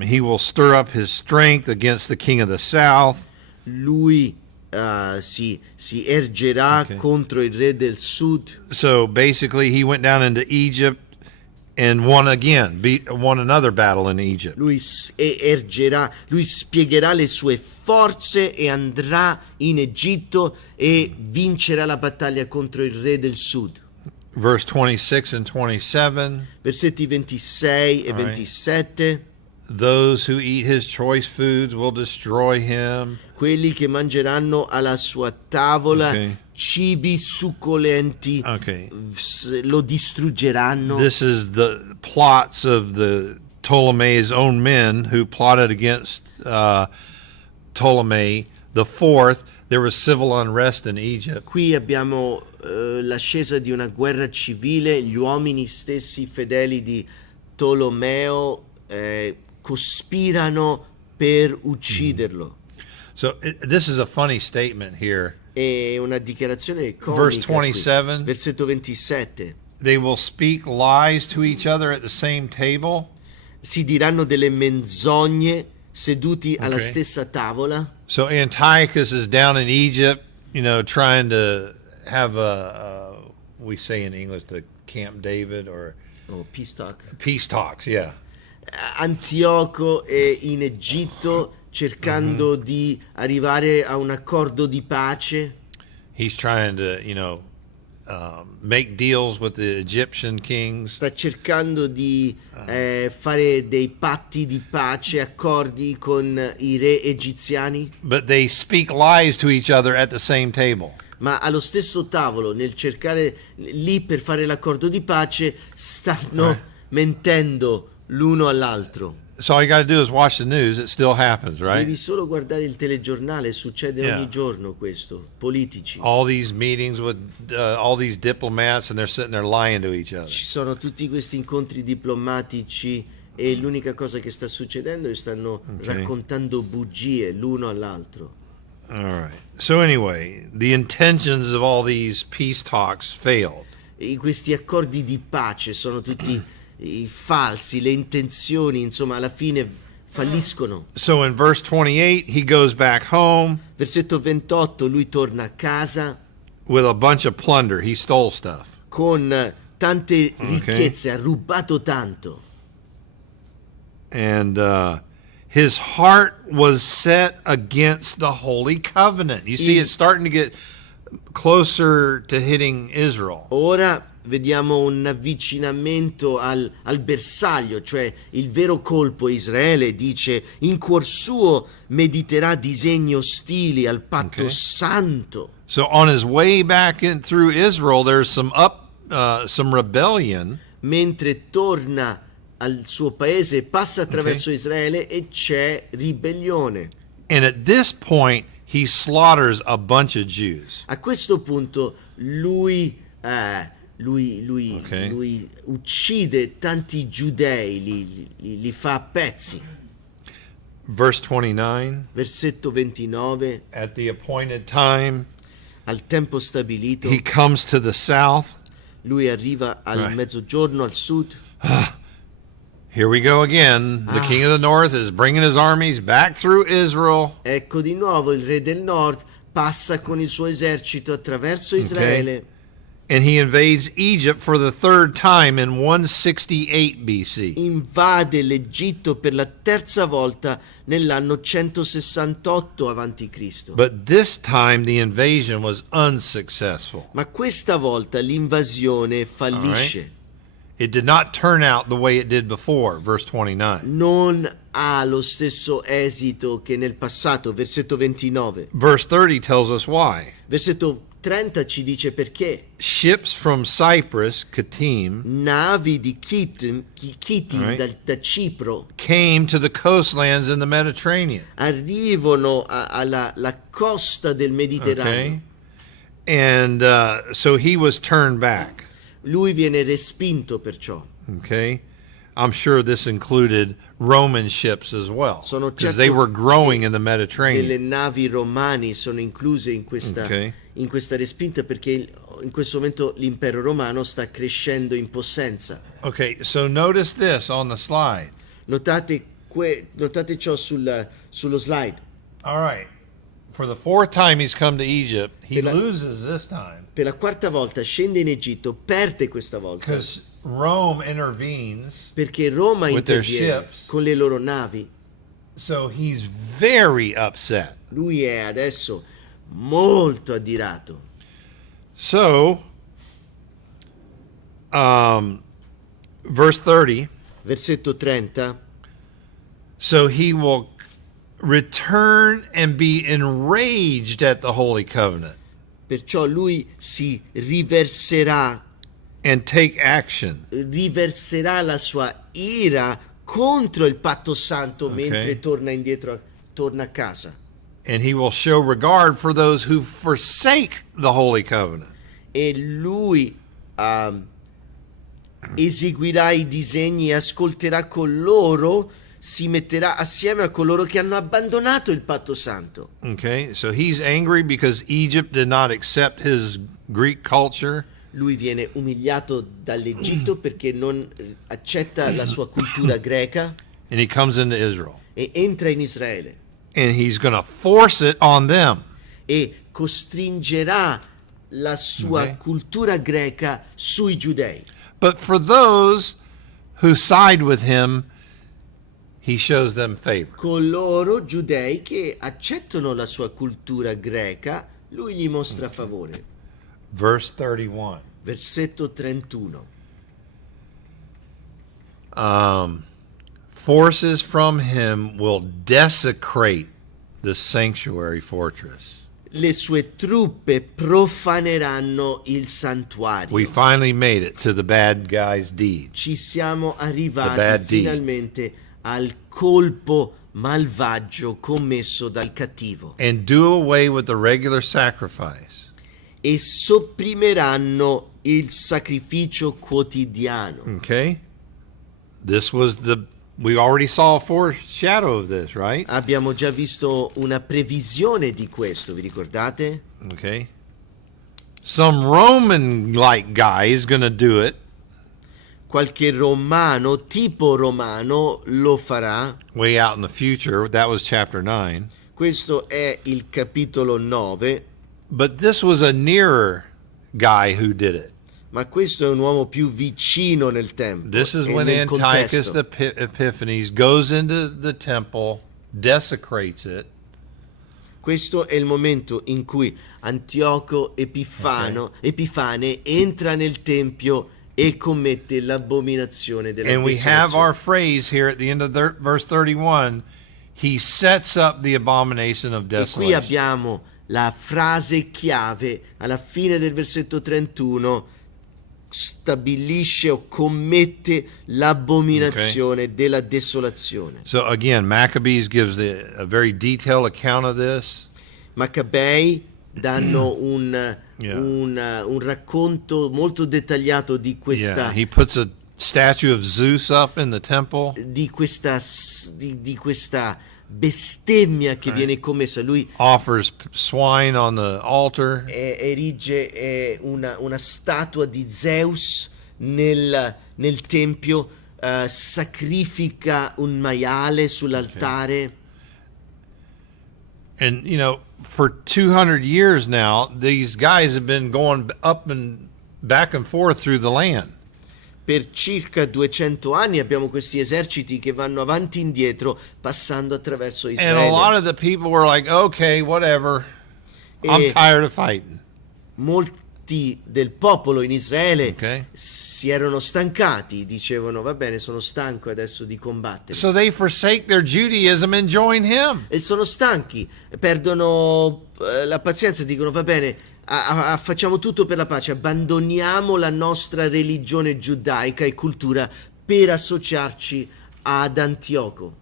he will stir up his strength against the king of the south. Lui si ergerà contro il re del sud. So basically he went down into Egypt and won another battle in Egypt. Lui spiegherà le sue forze e andrà in Egitto e vincerà la battaglia contro il re del sud. Verse 26 and 27. Versetti 26 e 27. Those who eat his choice foods will destroy him. Quelli che mangeranno alla sua tavola cibi succolenti lo distruggeranno. This is the plots of the Ptolemy's own men who plotted against Ptolemy the fourth. There was civil unrest in Egypt. Qui abbiamo l'ascesa di una guerra civile. Gli uomini stessi fedeli di Tolomeo cospirano per ucciderlo. So this is a funny statement here. È una dichiarazione comica. Verse 27. Versetto 27. They will speak lies to each other at the same table. Si diranno delle menzogne seduti alla stessa tavola. So Antiochus is down in Egypt, trying to have we say in English, the Camp David or peace talk. Peace talks, yeah. Antioco è in Egitto cercando di arrivare a un accordo di pace. He's trying to, make deals with the Egyptian kings. Sta cercando di fare dei patti di pace, accordi con i re egiziani. But they speak lies to each other at the same table. Ma allo stesso tavolo, nel cercare lì per fare l'accordo di pace, stanno mentendo l'uno all'altro. So all you got to do is watch the news. It still happens, right? Devi solo guardare il telegiornale, succede ogni giorno questo. Politici. All these meetings with all these diplomats and they're sitting there lying to each other. Ci sono tutti questi incontri diplomatici e l'unica cosa che sta succedendo è che stanno raccontando bugie l'uno all'altro. All right. So anyway, the intentions of all these peace talks failed. E questi accordi di pace sono tutti falsi, le intenzioni, insomma, alla fine falliscono. So in verse 28, he goes back home. Versetto 28, lui torna a casa with a bunch of plunder. He stole stuff. Con tante ricchezze, ha rubato tanto. And his heart was set against the Holy Covenant. You see, it's starting to get closer to hitting Israel. Ora vediamo un avvicinamento al bersaglio, cioè il vero colpo. Israele dice: in cuor suo mediterà disegni ostili al patto santo. So on his way back in through Israel, there's some rebellion. Mentre torna al suo paese, passa attraverso Israele e c'è ribellione. And at this point, he slaughters a bunch of Jews. A questo punto lui Okay. lui uccide tanti giudei, li fa a pezzi. Verse 29, Versetto 29, at the appointed time, al tempo stabilito, he comes to the south. lui arriva al Right. mezzogiorno, al sud. Here we go again. The king of the north is bringing his armies back through Israel. Ecco di nuovo il re del nord passa con il suo esercito attraverso Israele And he invades Egypt for the third time in 168 BC. invade l'Egitto per la terza volta nell'anno 168 a.C. But this time the invasion was unsuccessful. Ma questa volta l'invasione fallisce. It did not turn out the way it did before, verse 29. Non ha lo stesso esito che nel passato, versetto 29. Verse 30 tells us why. Versetto 30 ci dice perché. Ships from Cyprus, Kittim, Navi di Chiti Right. da Cipro came to the coastlands in the Mediterranean. arrivano alla costa del Mediterraneo. Okay? And so he was turned back. Lui viene respinto perciò. Okay? I'm sure this included Roman ships as well, Sono because certo they were growing che in the Delle Mediterranean. navi romani sono incluse in questa, Ok. in questa respinta perché in questo momento l'impero romano sta crescendo in possenza. Okay, so notice this on the slide. Notate ciò sullo slide. All right. For the fourth time he's come to Egypt, he Per la- loses this time Per la quarta volta scende in Egitto, perde questa volta because Rome intervenes. perché Roma with their interviene ships. con le loro navi. So he's very upset. Lui è adesso molto adirato. So, verse 30, Versetto 30. so he will return and be enraged at the Holy Covenant Perciò lui si riverserà and take action. la sua ira contro il patto santo mentre torna indietro, torna a casa. And he will show regard for those who forsake the Holy Covenant. E lui eseguirà i disegni e ascolterà coloro, si metterà assieme a coloro che hanno abbandonato il patto santo. Okay, so he's angry because Egypt did not accept his Greek culture. Lui viene umiliato dall'Egitto perché non accetta la sua cultura greca And he comes into Israel. e entra in Israele And he's going to force it on them. e costringerà la sua Ok. cultura greca sui giudei. But for those who side with him, he shows them favor. Coloro giudei che accettano la sua cultura greca, lui gli mostra favore. Verse 31. Versetto 31. Forces from him will desecrate the sanctuary fortress. Le sue truppe profaneranno il santuario. We finally made it to the bad guy's deed. Ci siamo The arrivati bad deed. finalmente al colpo malvagio commesso dal cattivo. And do away with the regular sacrifice. E sopprimeranno il sacrificio quotidiano. Okay? This was we already saw a foreshadow of this, right? Abbiamo già visto una previsione di questo, vi ricordate? Okay. Some Roman-like guy is going to do it. Qualche romano, tipo romano, lo farà. Way out in the future. That was chapter 9. Questo è il capitolo 9, But this was a nearer guy who did it. ma questo è un uomo più vicino nel tempo. This is e when nel Antiochus contesto. Epiphanes goes into the temple, desecrates it, Questo è il momento in cui Antioco Epifane entra nel tempio e commette l'abominazione della and we have our desolazione. phrase here at the end of verse 31, he sets up the abomination of E qui desolation. abbiamo la frase chiave alla fine del versetto 31, stabilisce o commette l'abominazione della desolazione. So again, Maccabees gives a very detailed account of this. Maccabei danno un racconto molto dettagliato di questa, he puts a statue of Zeus up in the temple. di questa bestemmia che viene commessa. Lui Offers swine on the altar. erige una statua di Zeus nel tempio, sacrifica un maiale sull'altare. And, for 200 years now, these guys have been going up and back and forth through the land. Per circa 200 anni abbiamo questi eserciti che vanno avanti e indietro passando attraverso And a lot Israele. of the people were like, okay, whatever. I'm tired of fighting. Molti del popolo in Israele Okay. si erano stancati, dicevano va bene, sono stanco adesso di combattere. So they forsake their Judaism and join him. E sono stanchi, perdono la pazienza, dicono va bene, facciamo tutto per la pace, abbandoniamo la nostra religione giudaica e cultura per associarci ad Antioco.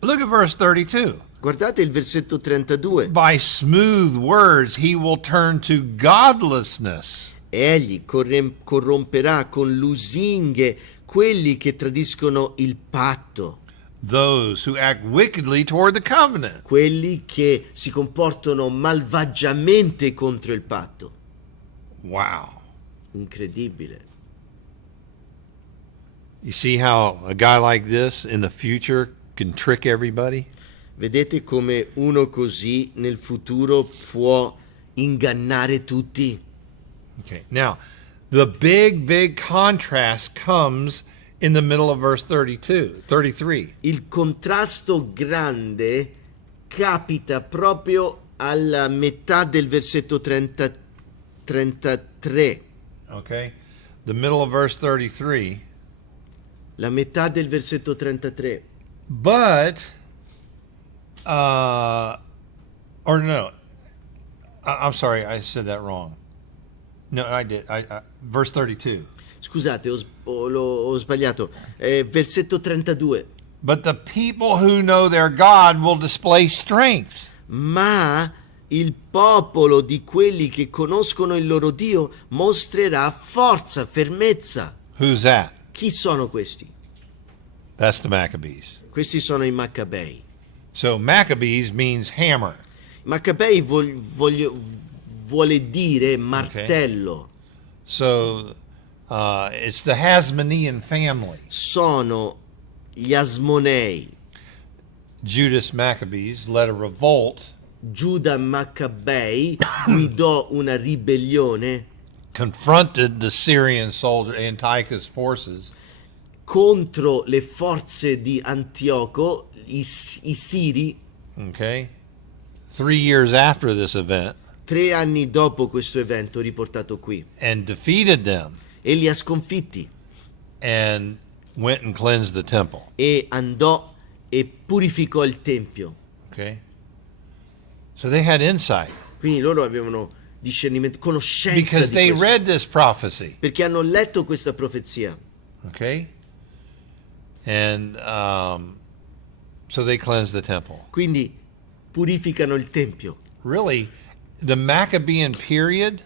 Look at verse 32. Guardate il versetto 32. By smooth words he will turn to godlessness. Egli corromperà con lusinghe quelli che tradiscono il patto, Those who act wickedly toward the covenant. quelli che si comportano malvagiamente contro il patto. Wow. Incredibile. You see how a guy like this in the future can trick everybody? Vedete come uno così nel futuro può ingannare tutti? Okay. Now, the big contrast comes in the middle of verse 33. Il contrasto grande capita proprio alla metà del versetto 33. Okay? The middle of verse 33. La metà del versetto 33. But, or no, I'm sorry, I said that wrong. No, I did. Verse 32. Scusate, ho sbagliato. Versetto 32. But the people who know their God will display strength. Ma il popolo di quelli che conoscono il loro Dio mostrerà forza, fermezza. Who's that? Chi sono questi? That's the Maccabees. Questi sono i Maccabei. So Maccabees means hammer. Maccabei vuole dire martello. So it's the Hasmonean family. Sono gli Asmonei. Judas Maccabees led a revolt, Giuda Maccabei guidò una ribellione confronted the Syrian soldier Antiochus forces, contro le forze di Antioco, i Siri. okay? 3 years after this event, 3 anni dopo questo evento riportato qui, and defeated them e li ha sconfitti and went and cleansed the temple, e andò e purificò il tempio. okay? So they had insight Quindi loro avevano discernimento, conoscenza because di they questo, read this prophecy, perché hanno letto questa profezia. okay? And so they cleansed the temple. Quindi purificano il tempio. Really, the Maccabean period,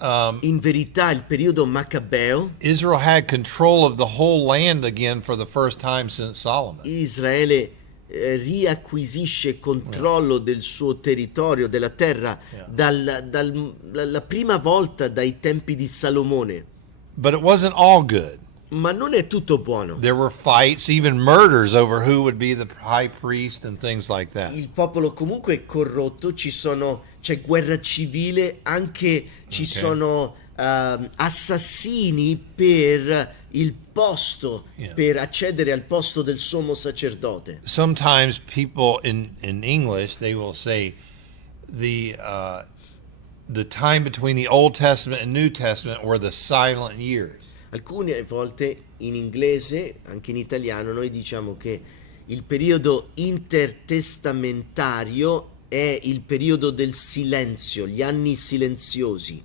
In verità il periodo Maccabeo, Israel had control of the whole land again for the first time since Solomon. Israele riacquisisce controllo del suo territorio, della terra, la prima volta dai tempi di Salomone. But it wasn't all good. Ma non è tutto buono. There were fights, even murders over who would be the high priest and things like that. Il popolo comunque è corrotto, c'è guerra civile, anche ci sono assassini per il posto, per accedere al posto del sommo sacerdote. Sometimes people in English, they will say the time between the Old Testament and New Testament were the silent years. Alcune volte in inglese, anche in italiano, noi diciamo che il periodo intertestamentario è il periodo del silenzio, gli anni silenziosi.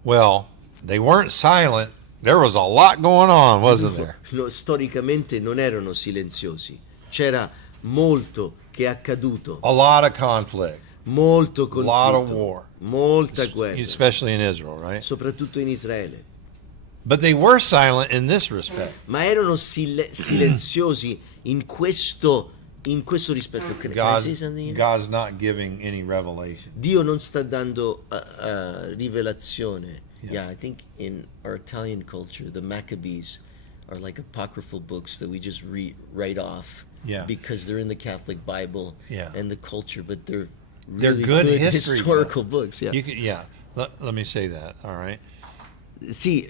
Well, they weren't silent. There was a lot going on, wasn't there? No, storicamente non erano silenziosi, c'era molto che è accaduto, A lot of conflict. molto lot of conflitto, war, molta guerra, especially in Israel, right? soprattutto in Israele. But they were silent in this respect. Ma erano silenziosi in questo rispetto. Can I say something? God's not giving any revelation. Dio non sta dando rivelazione. Yeah. Yeah, I think in our Italian culture, the Maccabees are like apocryphal books that we just read right off. Yeah. Because they're in the Catholic Bible Yeah. and the culture, but they're They're really good history historical books. Yeah. Let me say that, all right? Sì,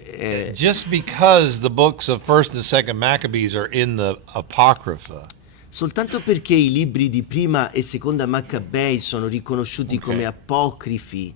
Just because the books of 1st and 2nd Maccabees are in the Apocrypha, soltanto perché i libri di prima e seconda Maccabei sono riconosciuti Ok. come apocrifi.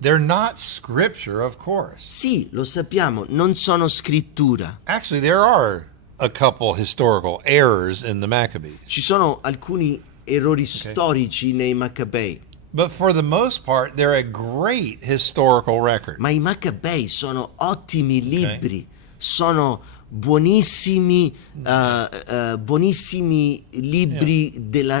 they're not scripture, of course. Sì, lo sappiamo, non sono scrittura. Actually, there are a couple historical errors in the Maccabees. Ci sono alcuni errori storici nei Maccabei, But for the most part, they're a great historical record. ma i Maccabei sono ottimi libri, sono buonissimi, buonissimi libri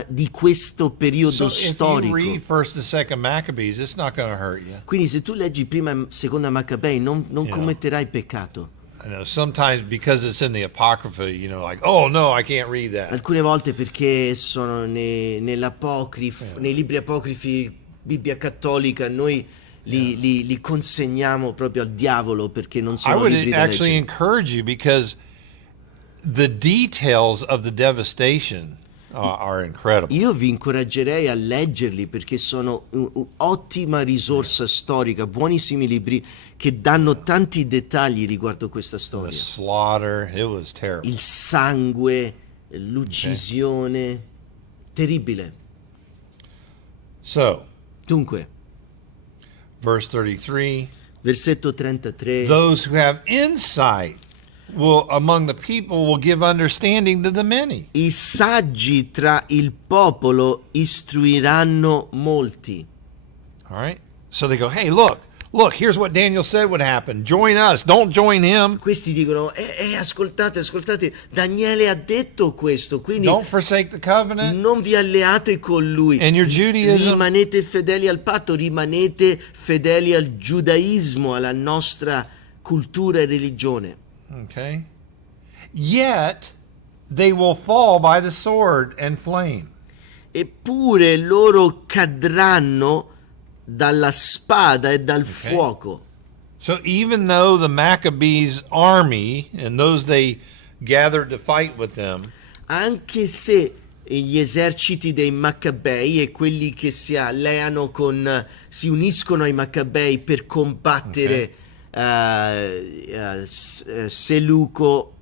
di questo periodo So if you storico. read 1st and 2nd Maccabees, it's not going to hurt you. Quindi se tu leggi prima e seconda Maccabei non know. commetterai peccato. I know sometimes because it's in the Apocrypha, like, oh no, I can't read that. Alcune volte perché sono nei libri apocrifi, Bibbia cattolica, noi li consegniamo proprio al diavolo perché non I sono would libri da actually leggere. encourage you because the details of the devastation are incredible. Io vi incoraggerei a leggerli perché sono un'ottima risorsa storica, buonissimi libri che danno tanti dettagli riguardo questa The storia. slaughter, it was terrible. Il sangue, l'uccisione, terribile. So, Dunque, verse 33, versetto 33. those who have insight among the people will give understanding to the many. I saggi tra il popolo istruiranno molti. All right? So they go, hey, look, here's what Daniel said would happen. Join us. Don't join him. Questi dicono, ascoltate, Daniele ha detto questo, quindi Don't forsake the covenant. non vi alleate con lui. And your Judaism. Rimanete fedeli al patto, rimanete fedeli al giudaismo, alla nostra cultura e religione. Okay. Yet they will fall by the sword and flame. Eppure loro cadranno dalla spada e dal fuoco. So even though the Maccabees' army and those they gathered to fight with them Anche se gli eserciti dei Maccabei e quelli che si alleano si uniscono ai Maccabei per combattere Seleuco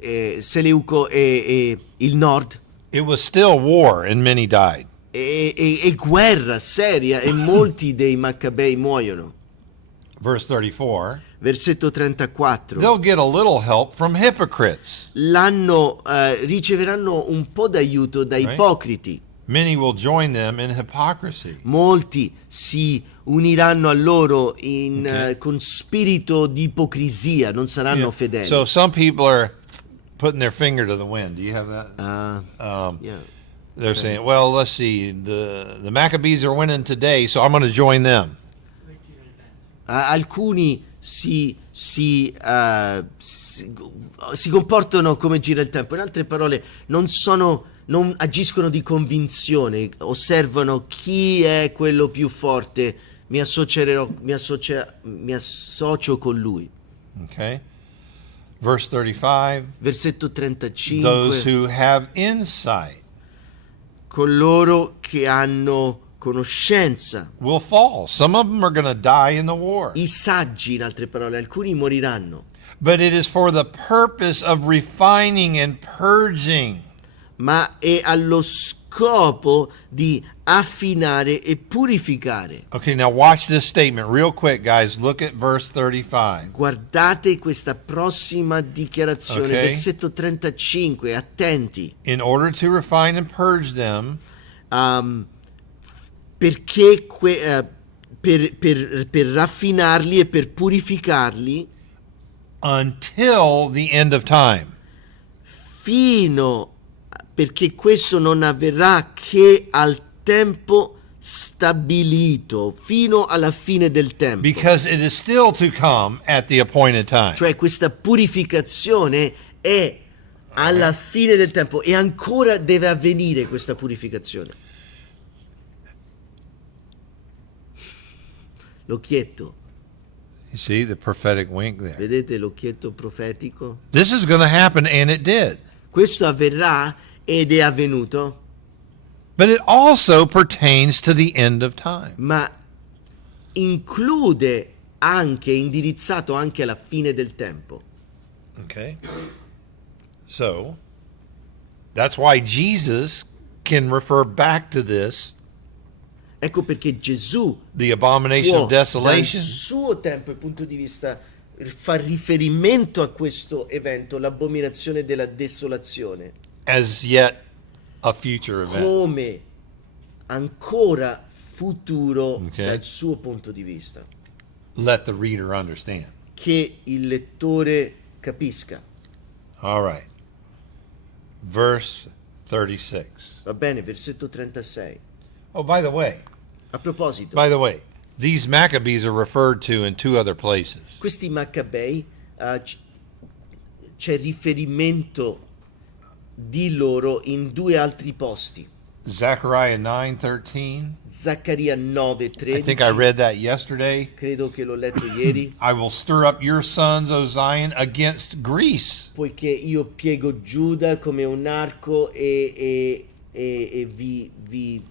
e il nord, it was still war and many died. e guerra seria e molti dei Maccabei muoiono. Verse 34, Versetto 34. they'll get a little help from hypocrites. Riceveranno un po' d'aiuto da Right. ipocriti. Many will join them in hypocrisy. Molti si uniranno a loro Ok. con spirito di ipocrisia, non saranno fedeli. So some people are putting their finger to the wind. Do you have that? Yeah. They're saying, well, let's see, the Maccabees are winning today, so I'm going to join them. Alcuni si comportano come gira il tempo, in altre parole non agiscono di convinzione, osservano chi è quello più forte, mi associo con lui. Okay. Verse 35, Versetto 35. those who have insight Coloro che hanno conoscenza, will fall. Some of them are going to die in the war. i saggi, in altre parole, alcuni moriranno, But it is for the purpose of refining and purging. ma è allo scopo di affinare e purificare. Okay, now watch this statement real quick, guys. Look at verse 35. Guardate questa prossima dichiarazione, Ok. versetto 35, attenti, In order to refine and purge them, perché per raffinarli e per purificarli until the end of time. perché questo non avverrà che al tempo stabilito fino alla fine del tempo. because it is still to come at the appointed time. Cioè questa purificazione è alla fine del tempo e ancora deve avvenire questa purificazione. L'occhietto, You see the prophetic wink there. vedete l'occhietto profetico? This is going to happen, and it did. Questo avverrà ed è avvenuto, But it also pertains to the end of time. ma include anche, indirizzato anche alla fine del tempo. Okay? So, that's why Jesus can refer back to this, Ecco perché Gesù the abomination può, of dal desolation, suo tempo e punto di vista, far riferimento a questo evento, l'abominazione della desolazione, as yet a future event. come ancora futuro Ok. dal suo punto di vista, Let the reader understand. che il lettore capisca. All right. Verse 36. Va bene, versetto 36. Oh, by the way, A proposito, these Maccabees are referred to in two other places. questi Maccabei, c'è riferimento di loro in due altri posti. Zechariah 9:13. Zaccaria 9:13. I think I read that yesterday. Credo che l'ho letto ieri. I will stir up your sons, O Zion, against Greece. Poiché io piego Giuda come un arco e vi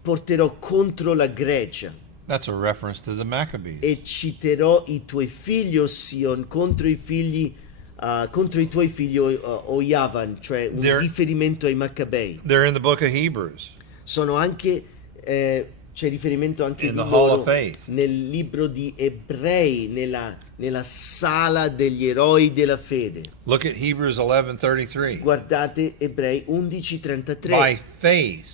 porterò contro la Grecia That's a reference to the Maccabees. e citerò i tuoi figli, o Sion, contro i tuoi figli, o Yavan, cioè un There- riferimento ai Maccabei. They're in the book of Hebrews. Sono anche c'è riferimento anche In di the Hall loro of Faith. nel libro di Ebrei, nella sala degli eroi della fede. Look at Hebrews 11:33. Guardate Ebrei 11:33, By faith,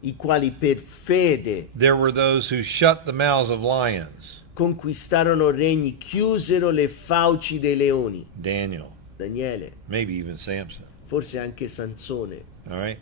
i quali per fede there were those who shut the mouths of lions. conquistarono regni, chiusero le fauci dei leoni. Daniel, Daniele, maybe even Samson. forse anche Sansone. All right.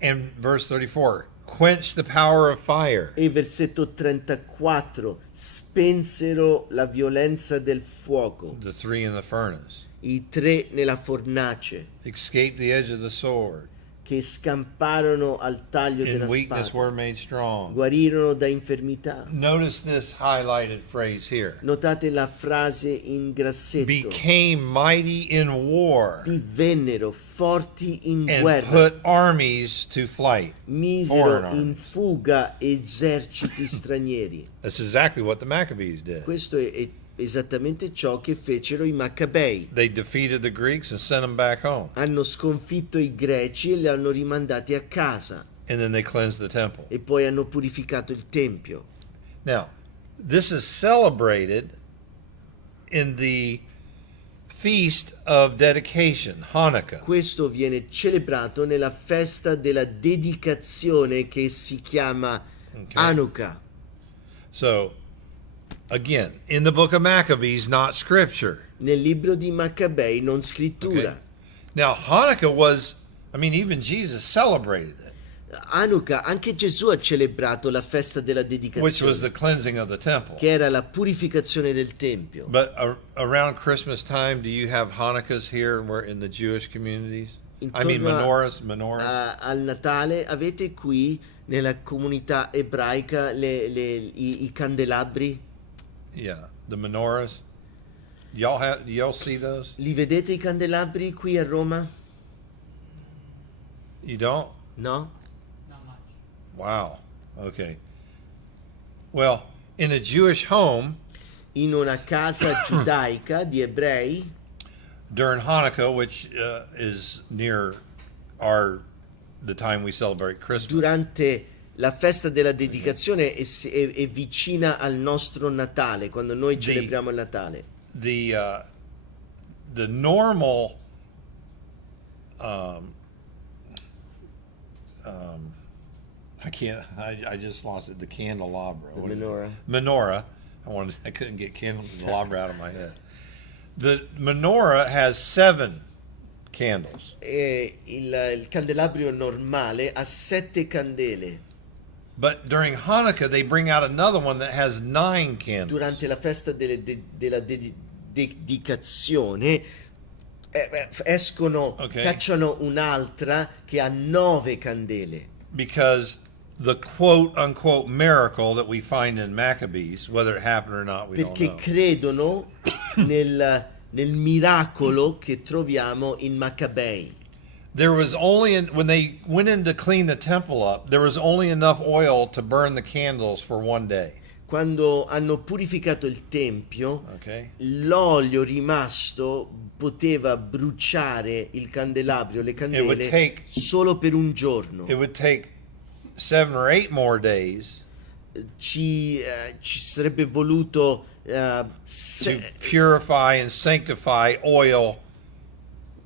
And verse 34, quench the power of fire. E versetto 34, spensero la violenza del fuoco, The three in the furnace. i tre nella fornace, Escape the edge of the sword. che scamparono al taglio In della weakness spada, were made strong. guarirono da infermità. Notice this highlighted phrase here. Notate la frase in grassetto: Became mighty in war divennero forti in and guerra, put armies to flight. misero foreign in armies. fuga eserciti stranieri. That's exactly what the Maccabees did. Questo è esattamente ciò che fecero i Maccabei. They defeated the Greeks and sent them back home. Hanno sconfitto i greci e li hanno rimandati a casa, And then they cleansed the temple. e poi hanno purificato il tempio. Now, this is celebrated in the feast of dedication, Hanukkah. Questo viene celebrato nella festa della dedicazione che si chiama Hanukkah. So, again, in the book of Maccabees, not scripture. Nel libro di Maccabei, non scrittura. Okay. Now, Hanukkah was, even Jesus celebrated it, Hanukkah, anche Gesù ha celebrato la festa della which was dedicazione, the cleansing of the temple. che era la purificazione del tempio. But around Christmas time, do you have Hanukkahs here in the Jewish communities? Intorno menorahs. al Natale avete qui nella comunità ebraica i candelabri? Yeah, the menorahs. Do y'all see those? Li vedete i candelabri qui a Roma? You don't? No? Not much. Wow. Okay. Well, in a Jewish home In una casa giudaica di ebrei, during Hanukkah, which is near the time we celebrate Christmas, durante la festa della dedicazione è vicina al nostro Natale, quando noi celebriamo il Natale. the normal I just lost it. The candelabra. The What is it? menorah. Menorah. I couldn't get candelabra out of my head. The menorah has 7 candles. E il candelabro normale ha 7 candele. But during Hanukkah, they bring out another one that has 9 candles. Durante la festa della dedicazione escono, cacciano un'altra che ha 9 candele. Because the quote-unquote miracle that we find in Maccabees, whether it happened or not, we don't Perché know. credono nel miracolo che troviamo in Maccabei. There was only, when they went in to clean the temple up, there was only enough oil to burn the candles for one day. Quando hanno purificato il tempio, Okay. l'olio rimasto poteva bruciare il candelabro, le candele, solo per un giorno. It would take 7 or 8 more days Ci sarebbe voluto to purify and sanctify oil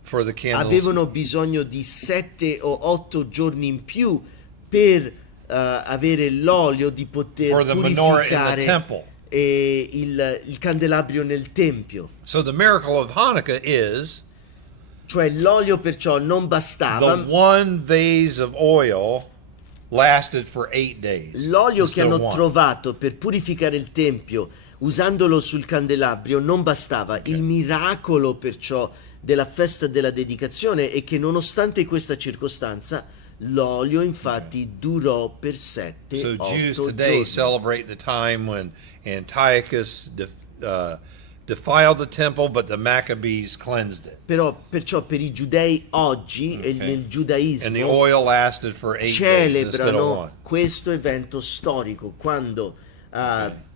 for the candles. avevano bisogno di 7 o 8 giorni in più per avere l'olio di poter For the menorah in the purificare temple. il candelabro nel tempio. So the miracle of Hanukkah is Cioè l'olio perciò non bastava. the one vase of oil lasted for 8 days. L'olio che instead of hanno one. trovato per purificare il tempio usandolo sul candelabro non bastava. Il miracolo perciò della festa della dedicazione è che nonostante questa circostanza l'olio infatti durò per 7 So 8 Jews today giorni. celebrate the time when Antiochus defiled the temple, but the Maccabees cleansed it. Perciò per i giudei oggi e nel And the giudaismo oil lasted for 8 days instead of celebrano one. questo evento storico quando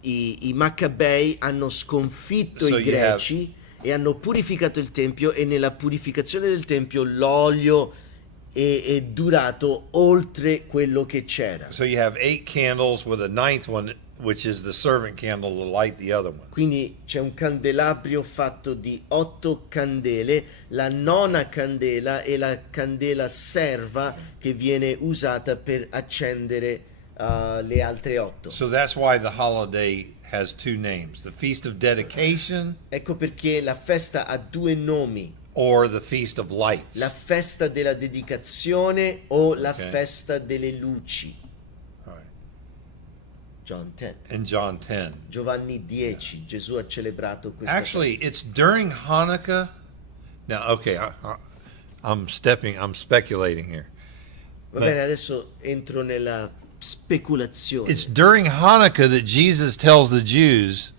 i Maccabei hanno sconfitto So i you greci e hanno purificato il tempio, e nella purificazione del tempio l'olio è durato oltre quello che c'era. So you have 8 candles with a 9th one, which is the servant candle to light the other one. Quindi c'è un candelabro fatto di 8 candele, la 9ª candela è la candela serva che viene usata per accendere le altre 8. So that's why the holiday has 2 names: the Feast of Dedication Ecco perché la festa ha 2 nomi: or the Feast of Lights. la festa della dedicazione o la Ok. festa delle luci. All right. John 10. In John 10. Giovanni 10, Gesù ha celebrato questa Actually, festa. it's during Hanukkah. Now, okay, I'm speculating here. Va bene, adesso entro nella speculazione. It's during Hanukkah that Jesus tells the Jews,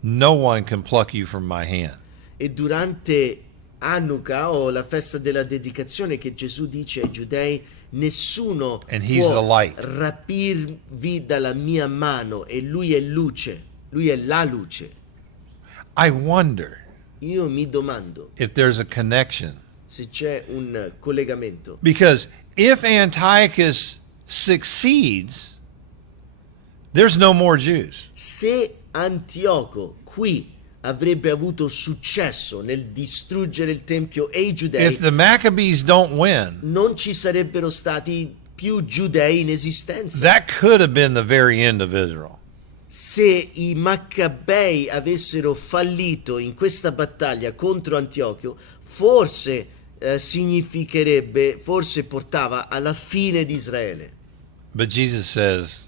"No one can pluck you from my hand." E durante Hanukkah o la festa della dedicazione che Gesù dice ai giudei: nessuno And he's the può light. rapirvi dalla mia mano, e lui è luce, lui è la luce. I wonder Io mi domando if there's a connection. se c'è un collegamento, Because if Antiochus succeeds, there's no more Jews. se Antioco qui avrebbe avuto successo nel distruggere il tempio e i giudei, If the Maccabees don't win, non ci sarebbero stati più giudei in esistenza. that could have been the very end of Israel. Se i Maccabei avessero fallito in questa battaglia contro Antiochio, forse significherebbe, forse portava alla fine di Israele. But Jesus says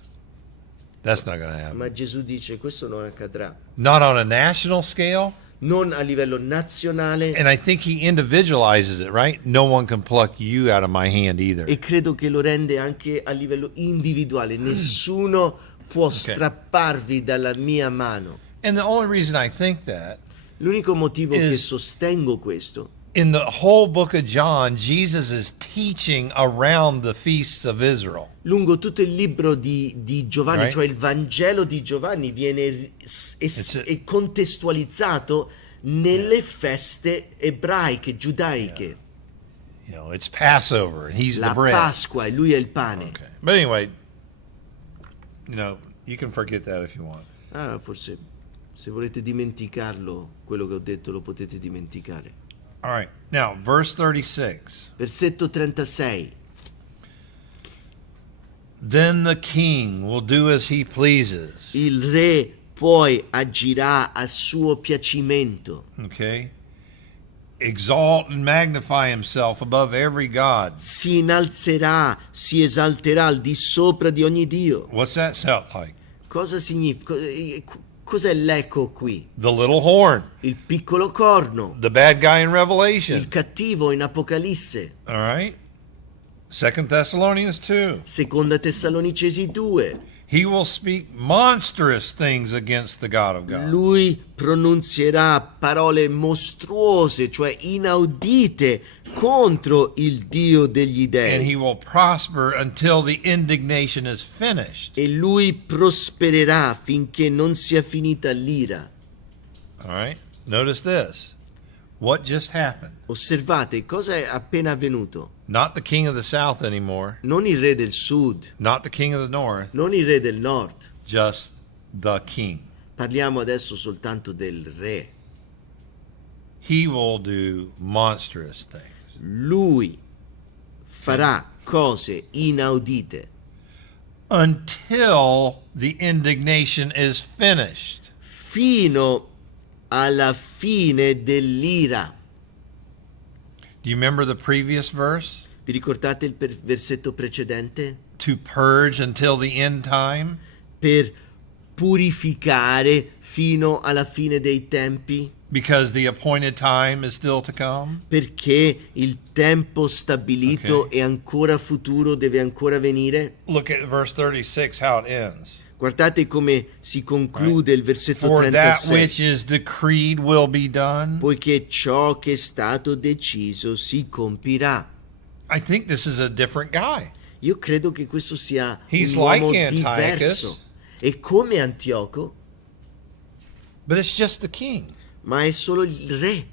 that's not going to happen. Ma Gesù dice: questo non accadrà, Not on a national scale. non a livello nazionale, And I think he individualizes it, right? No one can pluck you out of my hand either. e credo che lo rende anche a livello individuale. Nessuno può strapparvi dalla mia mano. And the only reason I think that, L'unico motivo che Is- sostengo questo, in the whole book of John, Jesus is teaching around the feasts of Israel. lungo tutto il libro di Giovanni, Right. cioè il Vangelo di Giovanni, viene è contestualizzato nelle feste ebraiche, giudaiche. You know, it's Passover, and he's La the bread. Pasqua, e lui è il pane. Okay. But anyway, you know, you can forget that if you want. Ah, forse se volete dimenticarlo, quello che ho detto lo potete dimenticare. All right. Now, verse 36. Versetto 36. Then the king will do as he pleases. Il re poi agirà a suo piacimento. Okay? exalt and magnify himself above every god. si innalzerà, si esalterà al di sopra di ogni Dio. What's that sound like? Cosa significa? Cos'è l'eco qui? The little horn, Il piccolo corno, the bad guy in il Revelation. cattivo in Apocalisse. All right? 2 Thessalonians 2. Seconda Tessalonicesi 2. He will speak monstrous things against the God of God. Lui pronunzierà parole mostruose, cioè inaudite, contro il Dio degli And dei. he will prosper until the indignation is finished. E lui prospererà finché non sia finita l'ira. All right? Notice this. What just happened? Osservate cosa è appena avvenuto. Not the king of the south anymore. Non il re del sud, Not the king of the north. non il re del nord. Just the king. Parliamo adesso soltanto del re. He will do monstrous things. Lui farà cose inaudite Until the indignation is finished. fino alla fine dell'ira. Do you remember the previous verse? Vi ricordate il versetto precedente? To purge until the end time? Per purificare fino alla fine dei tempi? Because the appointed time is still to come? Perché il tempo stabilito Ok. è ancora futuro, deve ancora venire? Look at verse 36, how it ends. Guardate come si conclude il versetto For that 36. which is decreed will be done. Poiché ciò che è stato deciso si compirà. I think this is a different guy. Io credo che questo sia He's un uomo like Antiochus. diverso. E come Antioco, But it's just the king. ma è solo il re.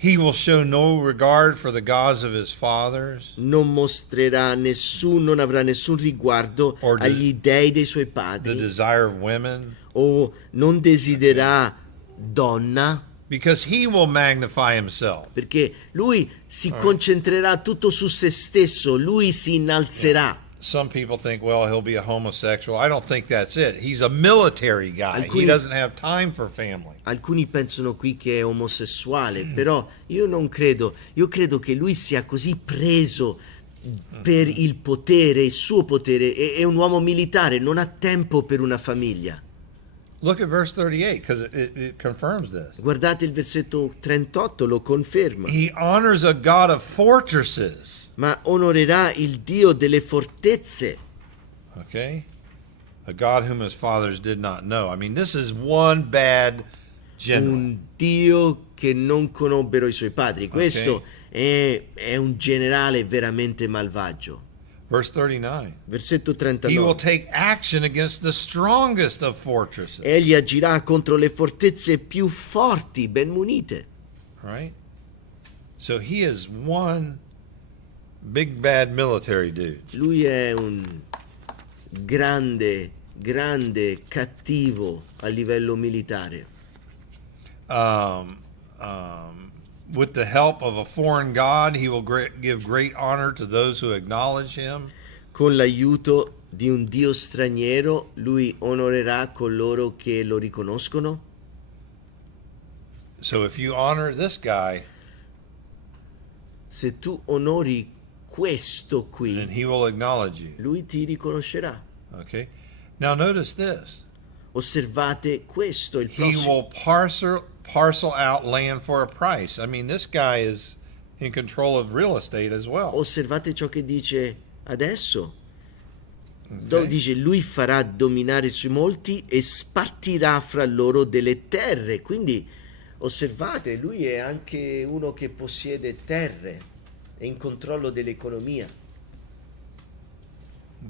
He will show no regard for the gods of his fathers, Non mostrerà non avrà nessun riguardo Or agli dei dei suoi the padri, desire of women, o non desidererà donna, because he will magnify himself. perché lui si concentrerà tutto su se stesso, lui si innalzerà. Some people think, well, he'll be a homosexual. I don't think that's it. He's a military guy. He Alcuni- doesn't have time for family. Alcuni pensano qui che è omosessuale, però io non credo. Io credo che lui sia così preso per il potere, il suo potere. È un uomo militare, non ha tempo per una famiglia. Look at verse 38, because it confirms this. Guardate il versetto 38, lo conferma. He honors a God of fortresses. Ma onorerà il Dio delle fortezze, Okay? A God whom his fathers did not know. I mean, this is one bad general. un Dio che non conobbero i suoi padri. Questo è un generale veramente malvagio. Verse 39. Versetto He 39. will take action against the strongest of fortresses. Egli agirà contro le fortezze più forti, ben munite. Right? So he is one big bad military dude. Lui è un grande cattivo a livello militare. With the help of a foreign god, he will give great honor to those who acknowledge him. Con l'aiuto di un Dio straniero, lui onorerà coloro che lo riconoscono. So if you honor this guy, Se tu onori questo then qui, he will acknowledge you. lui ti riconoscerà. Okay? Now notice this. Osservate questo, il He prossimo. will parcel out land for a price. I mean, this guy is in control of real estate as well. Osservate ciò che dice adesso. Okay? Dice, lui farà dominare sui molti e spartirà fra loro delle terre. Quindi osservate, lui è anche uno che possiede terre, è in controllo dell'economia.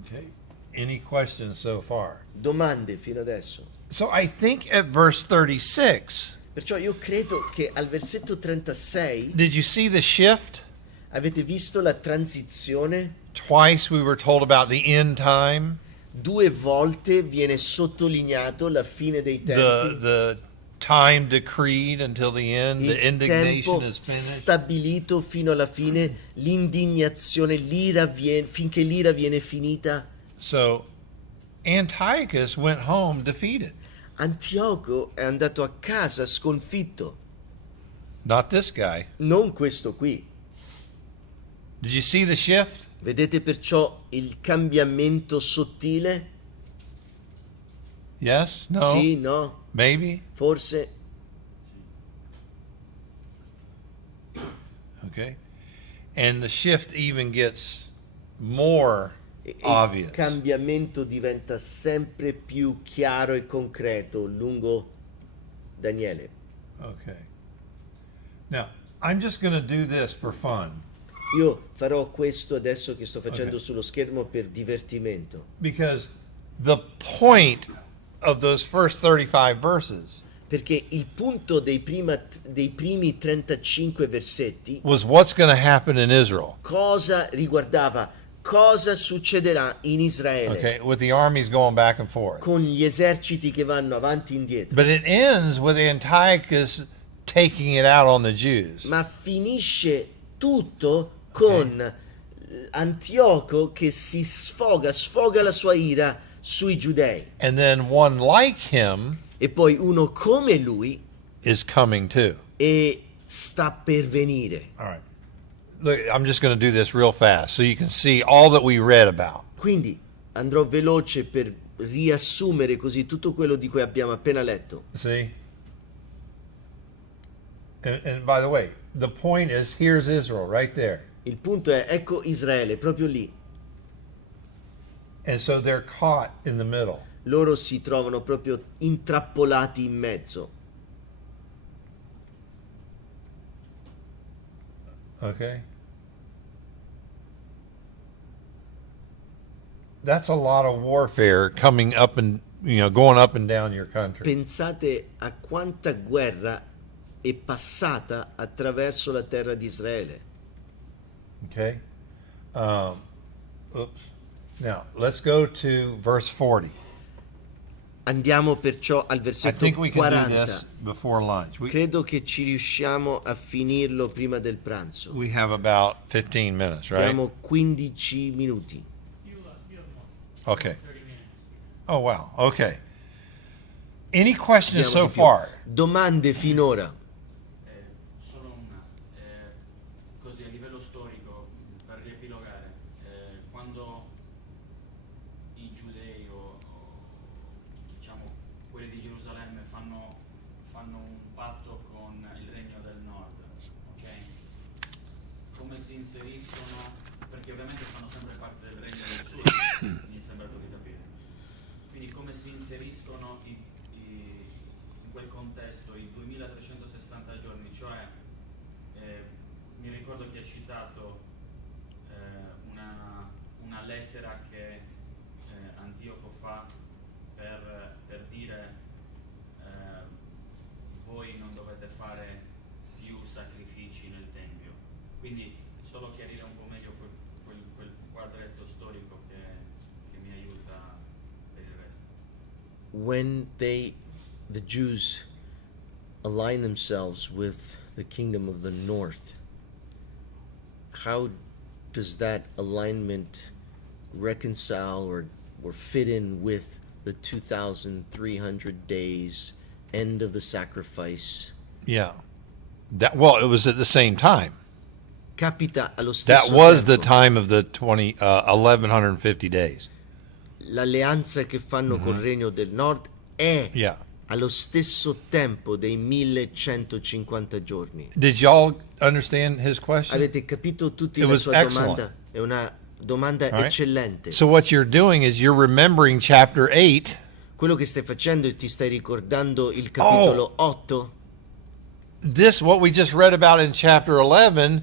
Okay. Any questions so far? Domande fino adesso. So I think at verse 36, Perciò io credo che al versetto 36 did you see the shift? avete visto la transizione. Twice we were told about the end time, 2 volte viene sottolineato la fine dei tempi. the time decreed until the end, the Il indignation tempo is finished. stabilito fino alla fine, l'indignazione, finché l'ira viene finita. So Antiochus went home defeated. Antioco è andato a casa sconfitto. Not this guy. non questo qui. Did you see the shift? Vedete perciò il cambiamento sottile? Yes? No? Sì, no, Maybe? forse. Okay. And the shift even gets more Il obvious. cambiamento diventa sempre più chiaro e concreto lungo Daniele. Okay. Now, I'm just going to do this for fun Io farò questo adesso che sto facendo Ok. sullo schermo per divertimento, because the point of those first 35 verses perché il punto dei primi 35 versetti was what's going to happen in Israel. riguardava cosa succederà in Israele Okay, with the armies going back and forth. con gli eserciti che vanno avanti e indietro. But it ends with Antiochus taking it out on the Jews. Ma finisce tutto con Antioco che si sfoga la sua ira sui giudei. And then one like him E poi uno come lui is coming too. e sta per venire. All right. Look, I'm just going to do this real fast so you can see all that we read about. Quindi andrò veloce per riassumere così tutto quello di cui abbiamo appena letto. See? And by the way, the point is here's Israel right there. Il punto è, ecco Israele, proprio lì. And so they're caught in the middle. Loro si trovano proprio intrappolati in mezzo. Okay? That's a lot of warfare coming up and, going up and down your country. Pensate a quanta guerra è passata attraverso la terra di Israele. Okay? Oops. Now, let's go to verse 40. Andiamo perciò al I versetto think we can do 40. this before lunch. Credo che ci riusciamo a finirlo prima del pranzo. We have about 15 minutes, right? Abbiamo 15 minuti. Okay. Oh, wow. Okay. Any questions Abbiamo so di più. far? Domande finora. Solo una, così a livello storico, per riepilogare, quando i giudei o diciamo quelli di Gerusalemme fanno un patto con il regno del nord, ok? Come si inseriscono, perché ovviamente fanno sempre parte del regno del sud, mi sembra di capire. Quindi come si inseriscono in quel contesto i 2360 giorni, cioè mi ricordo che ha citato una lettera che Antioco fa per dire voi non dovete fare più sacrifici nel Tempio, quindi solo chiarire un po' meglio quel quadretto storico che mi aiuta per il resto. When the Jews align themselves with the kingdom of the north, how does that alignment reconcile or fit in with the 2,300 days end of the sacrifice? Yeah. It was at the same time. Capita allo stesso That was the tempo. time of the 1150 days. L'alleanza che fanno col regno del nord è Yeah. allo stesso tempo dei 1150 giorni. Did y'all understand his question? Avete capito tutti It la was sua excellent. domanda? È una domanda All right. eccellente. So what you're doing is you're remembering chapter 8. Quello che stai facendo è ti stai ricordando il capitolo 8? What we just read about in chapter 11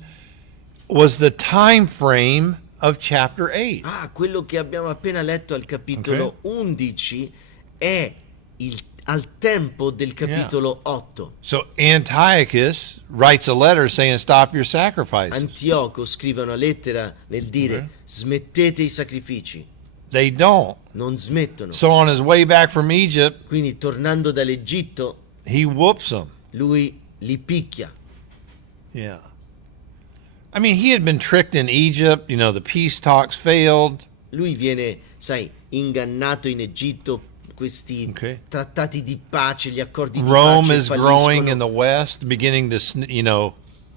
was the time frame of chapter 8. Ah, quello che abbiamo appena letto al capitolo 11 è al tempo del capitolo 8. So Antiochus writes a letter saying stop your sacrifices. Antioco scrive una lettera nel dire smettete i sacrifici. They don't. Non smettono. So on his way back from Egypt, Quindi tornando dall'Egitto, he whoops them. lui li picchia. Yeah. I mean, he had been tricked in Egypt. The peace talks failed. Lui viene, sai, ingannato in Egitto, questi Okay. trattati di pace, gli accordi di Rome pace is growing falliscono. in the west, beginning to,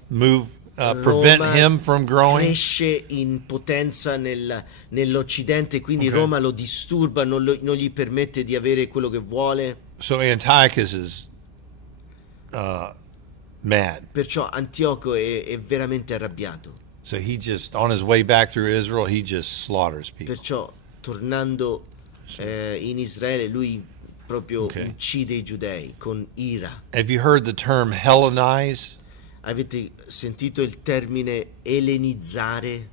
move, prevent Roma him from growing. cresce in potenza nell'Occidente, quindi Ok. Roma lo disturba, non gli permette di avere quello che vuole. So Antiochus is mad. Perciò Antioco è veramente arrabbiato. So he just, on his way back through Israel, he just slaughters people. Perciò, tornando in Israele, lui proprio Ok. uccide i giudei con ira. Have you heard the term Hellenize? Avete sentito il termine ellenizzare?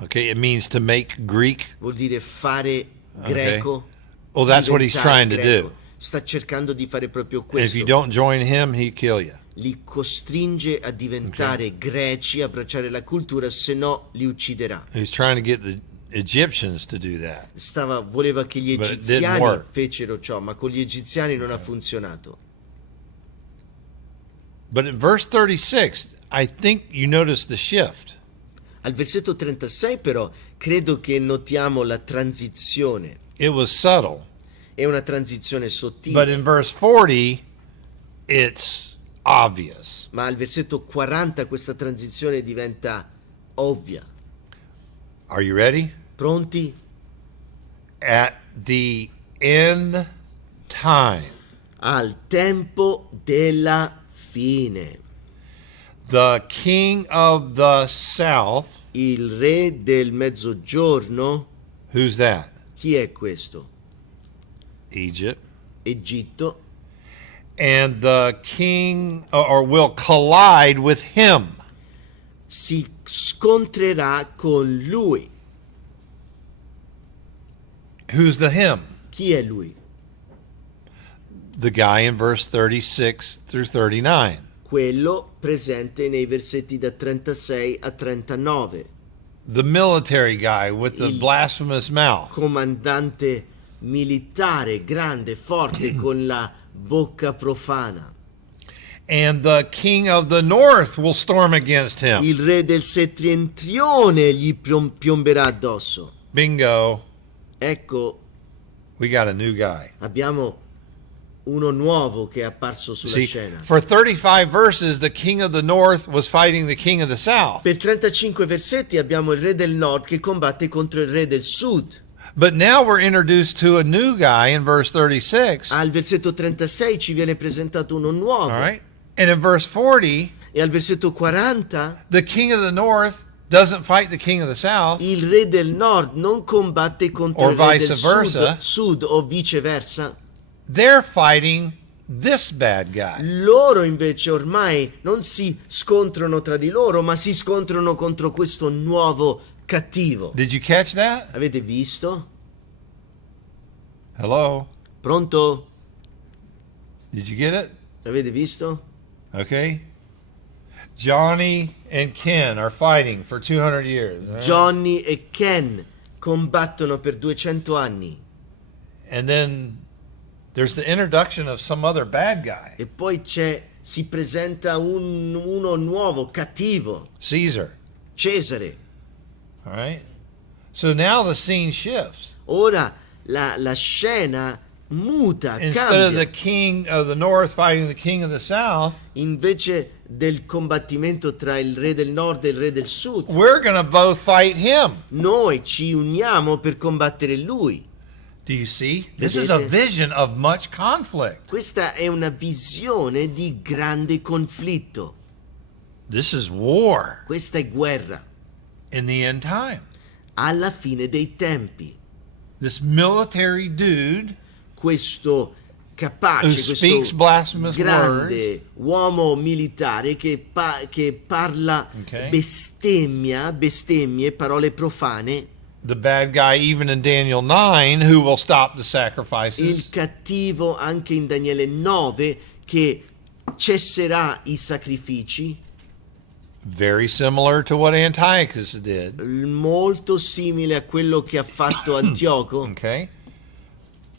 Okay, it means to make Greek. Vuol dire fare greco. Well, that's what he's diventare trying to greco. do. Sta cercando di fare proprio And if you questo. don't join him, he'll kill you. Li costringe a diventare greci, a abbracciare la cultura, se no li ucciderà. He's trying to get the Egyptians to do that. Voleva che gli But it didn't egiziani work. fecero ciò, ma con gli egiziani non ha funzionato. But in verse 36, I think you notice the shift. Al versetto 36 però credo che notiamo la transizione. It was subtle. È una transizione sottile, But in verse 40, it's obvious. ma al versetto 40 questa transizione diventa ovvia. Are you ready? Pronti? At the end time, Al tempo della fine. the king of the south, Il re del mezzogiorno, who's that? chi è questo? Egypt. Egitto. And the king, or will collide with him. Si scontrerà con lui. Who's the him? Chi è lui? The guy in verse 36 through 39. Quello presente nei versetti da 36 a 39. The military guy with the Il blasphemous mouth. Comandante militare, grande, forte, con la bocca profana. And the king of the north will storm against him. Il re del settentrione gli piomberà addosso. Bingo. Ecco, We got a new guy. abbiamo uno nuovo che è apparso sulla See, scena. for 35 verses, the king of the north was fighting the king of the south. Per 35 versetti abbiamo il re del nord che combatte contro il re del sud. But now we're introduced to a new guy in verse 36. Al versetto 36 ci viene presentato uno nuovo. All right. And in verse 40, E al versetto 40 the king of the north doesn't fight the king of the south. il re del nord non combatte contro Or il re vice del versa. sud o viceversa. They're fighting this bad guy. Loro invece ormai non si scontrano tra di loro, ma si scontrano contro questo nuovo cattivo. Did you catch that? Avete visto? Hello? Pronto? Did you get it? Avete visto? Okay. Johnny and Ken are fighting for 200 years. all right? Johnny e Ken combattono per 200 anni. And then there's the introduction of some other bad guy, E poi si presenta uno nuovo, cattivo, Caesar. Cesare. All right. So now the scene shifts. Ora la scena muta, Instead of the cambia. king of the north fighting the king of the south, Invece del combattimento tra il re del nord e il re del sud, we're going to both fight him. noi ci uniamo per combattere lui. Do you see? This is a Vedete? vision of much conflict. Questa è una visione di grande conflitto. This is war Questa è guerra in the end time. alla fine dei tempi. This military dude Questo who capace, speaks questo blasphemous words, grande uomo militare che parla Okay. bestemmie, parole profane. the bad guy even in Daniel 9 who will stop the Il sacrifices. cattivo anche in Daniele 9 che cesserà i sacrifici, Very similar to what Antiochus did. molto simile a quello che ha fatto Antioco. Okay?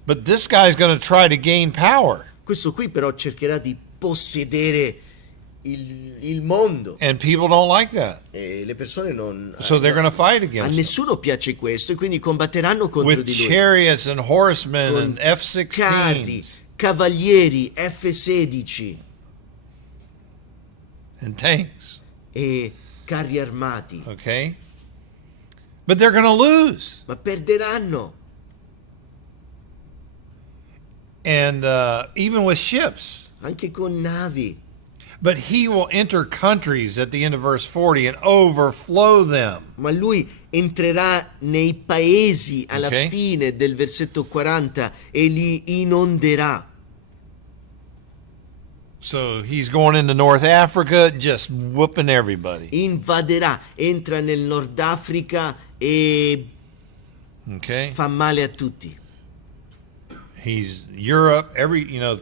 But this guy's going to try to gain power. Questo qui però cercherà di possedere il mondo. And people don't like that. E le persone non... So they're going to fight A against him. nessuno piace questo e quindi combatteranno contro With di lui. chariots and horsemen Con and carri, F-16s cavalieri, F-16 and tanks. e carri armati. Okay? But they're going to lose. Ma perderanno. And even with ships. Anche con navi. But he will enter countries at the end of verse 40 and overflow them. Ma lui entrerà nei paesi alla Ok. fine del versetto 40 e li inonderà. So he's going into North Africa, just whooping everybody. Invaderà, entra nel Nord Africa e Okay? fa male a tutti. He's Europe,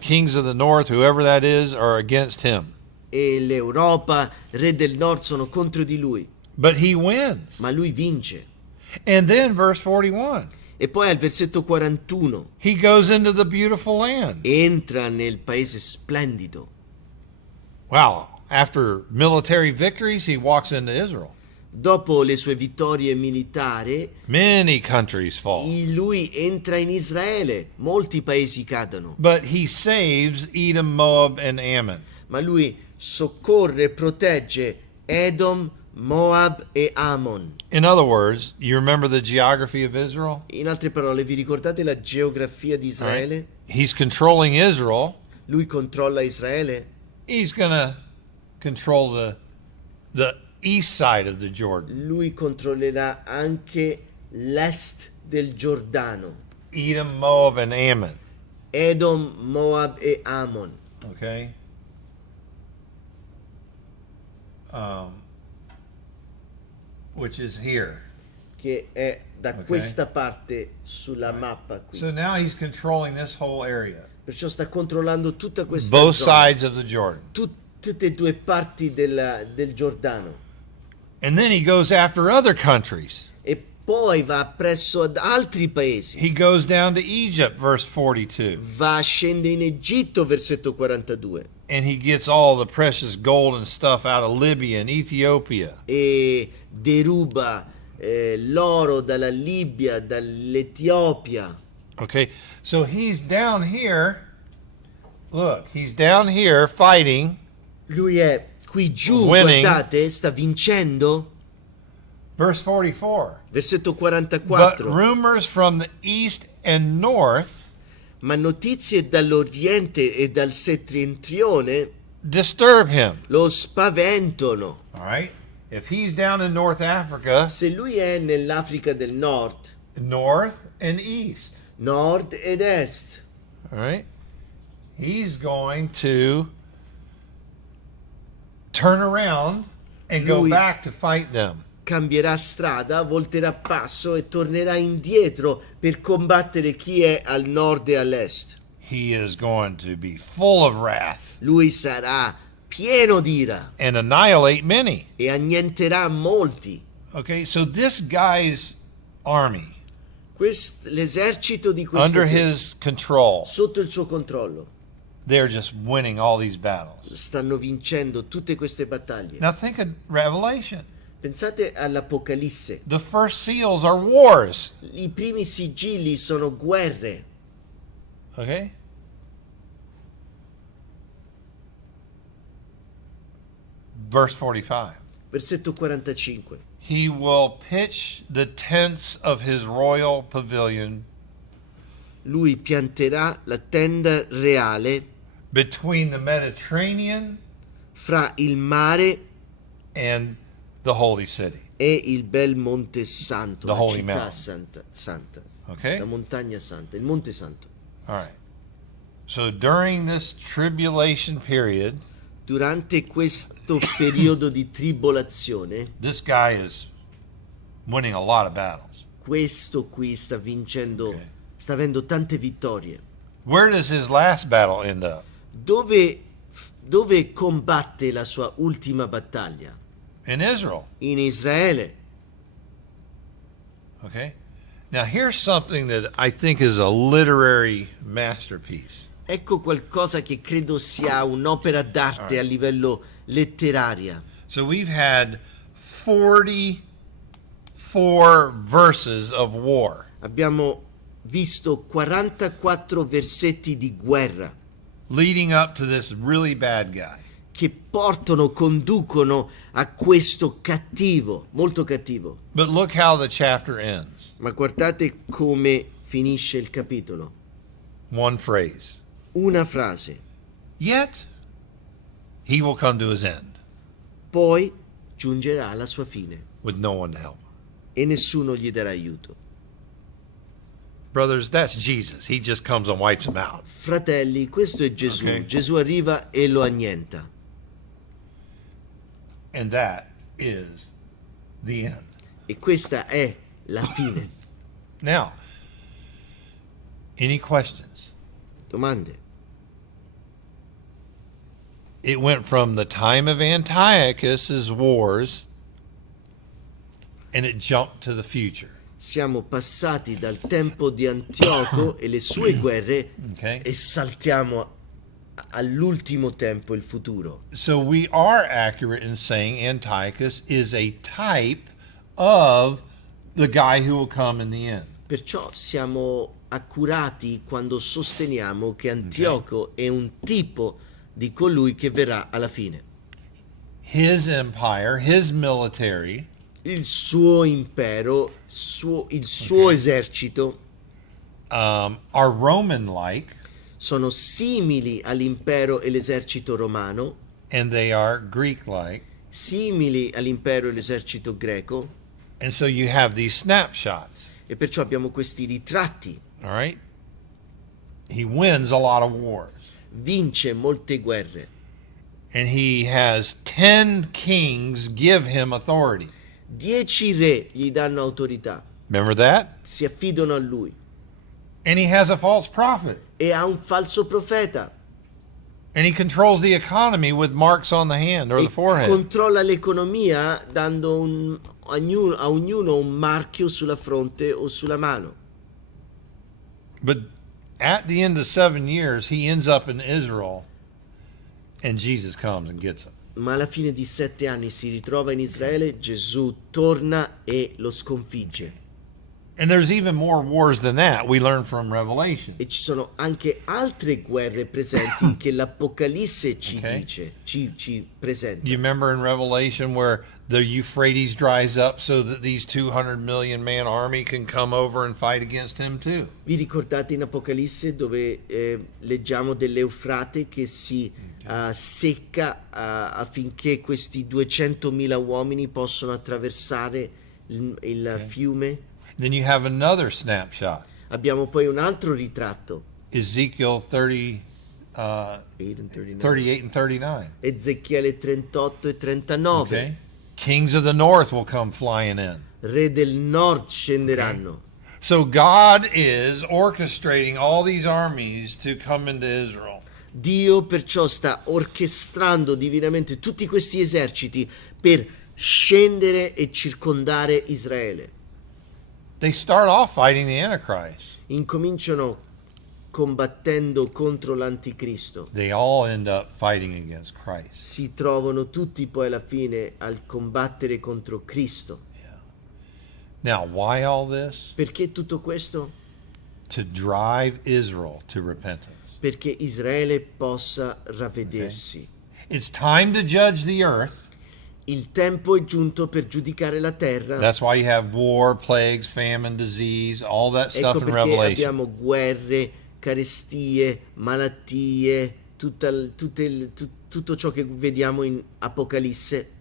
kings of the north, whoever that is, are against him. E l'Europa, re del Nord sono contro di lui, But he wins. ma lui vince. And then verse 41, E poi al versetto 41 he goes into the beautiful land. entra nel paese splendido. Wow. After military victories, he walks into Israel. Dopo le sue vittorie militari, Many countries fall. lui entra in Israele, molti paesi cadono, But he saves Edom, Moab, and Ammon. ma lui soccorre e protegge Edom, Moab e Ammon. In other words, you remember the geography of Israel? In altre parole, vi ricordate la geografia di Israele? He's controlling Israel. Lui controlla Israele, He's going to control the east side of the Jordan. lui controllerà anche l'est del Giordano, Edom, Moab, and Ammon. Edom, Moab e Ammon. Okay? Which is here. Che è da Ok. questa parte sulla mappa qui. So now he's controlling this whole area. Perciò sta controllando tutta questa Both zona, sides of the Jordan. tutte e due parti del Giordano. And then he goes after other countries. E poi va presso ad altri paesi. He goes down to Egypt, verse 42. Scende in Egitto, versetto 42. And he gets all the precious gold and stuff out of Libya and Ethiopia. E deruba l'oro dalla Libia, dall'Etiopia. Okay, so he's down here. Look, he's down here fighting. Lui è qui giù, Winning. guardate, sta vincendo. Verse 44. Versetto But 44. rumors from the east and north Ma notizie dall'Oriente e dal settentrione disturb him. lo spaventano. All right, if he's down in North Africa, Se lui è nell'Africa del Nord, north and east, nord ed est, all right, he's going to turn around and go Lui- back to fight them. cambierà strada, volterà passo e tornerà indietro per combattere chi è al nord e all'est. He is going to be full of wrath Lui sarà pieno d'ira and annihilate many. e annienterà molti. Okay, so this guy's army, L'esercito di questo under qui, his control, sotto il suo controllo, they're just winning all these battles. stanno vincendo tutte queste battaglie. Now think of Revelation. Pensate all'Apocalisse. The first seals are wars. I primi sigilli sono guerre. Okay? Verse 45. Versetto 45. He will pitch the tents of his royal pavilion Lui pianterà la tenda reale between the Mediterranean fra il mare and the holy city. e il bel Monte Santo, The la Holy città Mountain. santa, Okay? la montagna santa, il Monte Santo. All right. So during this tribulation period, Durante questo periodo di tribolazione, this guy is winning a lot of battles. questo qui sta vincendo, Ok. sta avendo tante vittorie. Where does his last battle end up? Dove combatte la sua ultima battaglia? In Israel. In Israele. Okay? Now here's something that I think is a literary masterpiece. Ecco qualcosa che credo sia un'opera d'arte a livello letteraria. So we've had 44 verses of war. Abbiamo visto 44 versetti di guerra Leading up to this really bad guy. che conducono a questo cattivo, molto cattivo. But look how the chapter ends. Ma guardate come finisce il capitolo. One phrase. Una frase. Yet he will come to his end Poi giungerà alla sua fine with no one to help him. e nessuno gli darà aiuto. Brothers, that's Jesus. He just comes and wipes them out. Fratelli, questo è Gesù. Ok. Gesù arriva e lo annienta. And that is the end. E questa è la fine. Now, any questions? Domande? It went from the time of Antiochus's wars and it jumped to the future. Siamo passati dal tempo di Antioco e le sue guerre Okay? e saltiamo all'ultimo tempo, il futuro. So we are accurate in saying Antiochus is a type of the guy who will come in the end. Perciò siamo accurati quando sosteniamo che Antioco è un tipo di colui che verrà alla fine. His empire, his military, Il suo impero, il suo esercito are Roman-like, sono simili all'impero e l'esercito romano, and they are Greek-like. simili all'impero e l'esercito greco, And so you have these snapshots, e perciò abbiamo questi ritratti. all right? He wins a lot of wars. Vince molte guerre. And he has 10 kings give him authority. 10 re gli danno autorità, Remember that? si affidano a lui, And he has a false prophet. e ha un falso profeta And he controls the economy with marks on the hand or e the forehead. controlla l'economia dando a ognuno un marchio sulla fronte o sulla mano. But at the end of 7 years, he ends up in Israel, and Jesus comes and gets him. Ma alla fine di 7 anni si ritrova in Israele, Gesù torna e lo sconfigge. And there's even more wars than that we learn from Revelation. E ci sono anche altre guerre presenti che l'Apocalisse ci Ok. dice, ci presenta. You remember in Revelation where the Euphrates dries up so that these 200 million man army can come over and fight against him too? Vi ricordate in Apocalisse dove leggiamo dell'Eufrate che si secca affinché questi 200.000 uomini possano attraversare il fiume? Then you have another snapshot. Abbiamo poi un altro ritratto, Ezekiel 30, 8 and 39. 38 and 39. Ezechiele 38 e 39. Okay? Kings of the north will come flying in. Re del nord scenderanno. So God is orchestrating all these armies to come into Israel. Dio perciò sta orchestrando divinamente tutti questi eserciti per scendere e circondare Israele. They start off fighting the Antichrist. Incominciano combattendo contro l'anticristo. They all end up fighting against Christ. Si trovano tutti poi alla fine al combattere contro Cristo. Now, why all this? Perché tutto questo? To drive Israel to repentance. Perché Israele possa ravvedersi. It's time to judge the earth. Il tempo è giunto per giudicare la terra. That's why you have war, plagues, famine, disease, all that stuff Ecco in perché Revelation. abbiamo guerre, carestie, malattie, tutto ciò che vediamo in Apocalisse.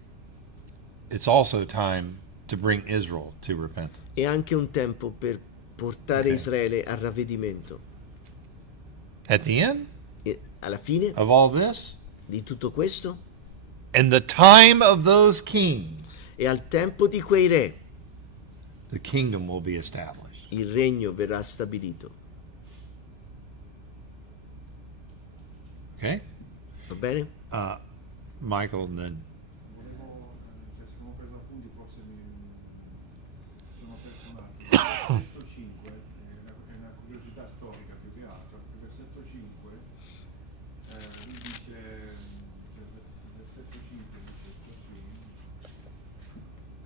It's also time to bring Israel to repentance. È anche un tempo per portare Ok. Israele al ravvedimento. At the end E alla fine of all this, di tutto questo, in the time of those kings, e al tempo di quei re, the kingdom will be established. il regno verrà stabilito. Okay? Va bene? Michael, and then Volevo, cioè, siccome ho preso appunti, forse mi sono perso un attimo. Il versetto 5 è una curiosità storica più che altro. Il versetto 5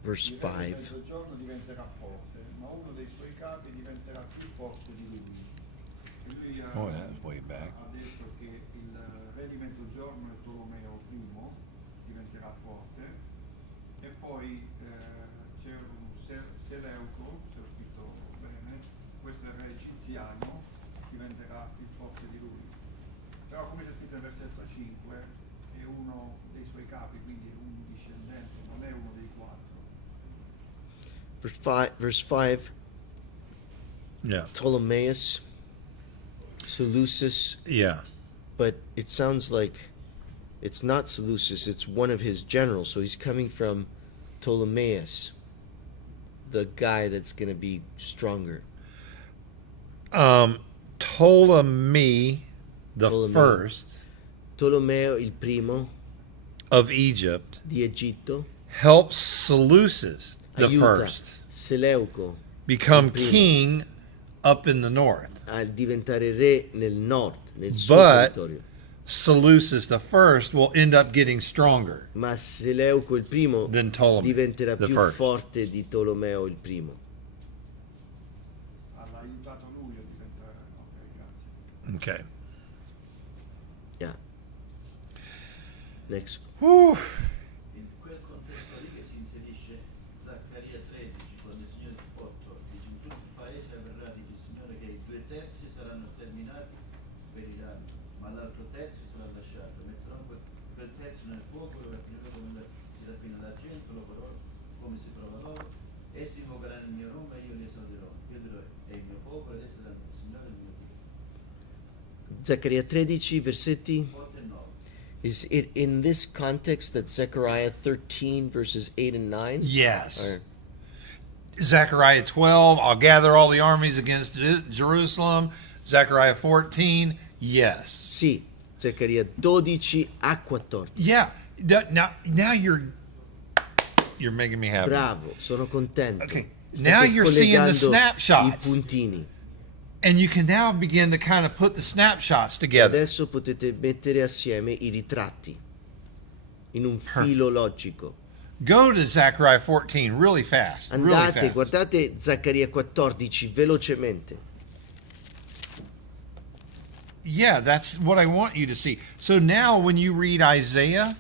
verse Il re di 5. Mezzogiorno diventerà forte, ma uno dei suoi capi diventerà più forte di lui. E lui Oh, that's way back. ha detto che il re di Mezzogiorno è Tolomeo I, diventerà forte, e poi c'è un Seleuco, se ho scritto bene, questo è il re egiziano, diventerà più forte di lui. Però come c'è scritto nel versetto 5, è uno dei suoi capi, quindi è un discendente, non è uno dei quattro. Verse 5, Yeah. Ptolemaeus, Seleucus, Yeah. but it sounds like it's not Seleucus, it's one of his generals. So he's coming from Ptolemaeus, the guy that's going to be stronger. Ptolemy the Ptolemy. first Tolomeo il primo of Egypt di Egitto helps Seleucus the aiuta first Seleuco become il primo king up in the north. a diventare re nel nord, nel suo But territorio. Seleucus the first will end up getting stronger Ma Seleuco il primo than Ptolemy diventerà the più first. forte di Tolomeo il primo. Ha aiutato lui a diventare. Ok, grazie. Okay. Yeah. Next. Whew. In quel contesto lì che si inserisce Zaccaria 13, quando il Signore 14, in tutto il paese avverrà, dice il Signore, che i 2/3 saranno sterminati, periranno, ma l'altro terzo sarà lasciato. Metterò quel terzo nel fuoco e raffinerò come si raffina l'argento, lo farò come si prova l'oro. Essi invocheranno il mio nome e io li esalterò. Io dirò, è il mio popolo ed essi saranno il Signore il mio Dio. Zaccaria 13 versetti. 8 e 9. Is it in this context that Zechariah 13 verses 8 and 9? Yes. Or- Zechariah 12, I'll gather all the armies against Jerusalem. Zechariah 14, yes. Sì, Zaccaria 12 a 14. Yeah. Now you're making me happy. Bravo, sono contento. Okay, State now you're seeing the collegando snapshots. I puntini. And you can now begin to kind of put the snapshots together. Adesso potete mettere assieme i ritratti in un filo logico. Go to Zechariah 14 really fast. Really Andate, fast. guardate Zaccaria 14 velocemente. Yeah, that's what I want you to see. So now when you read Isaiah,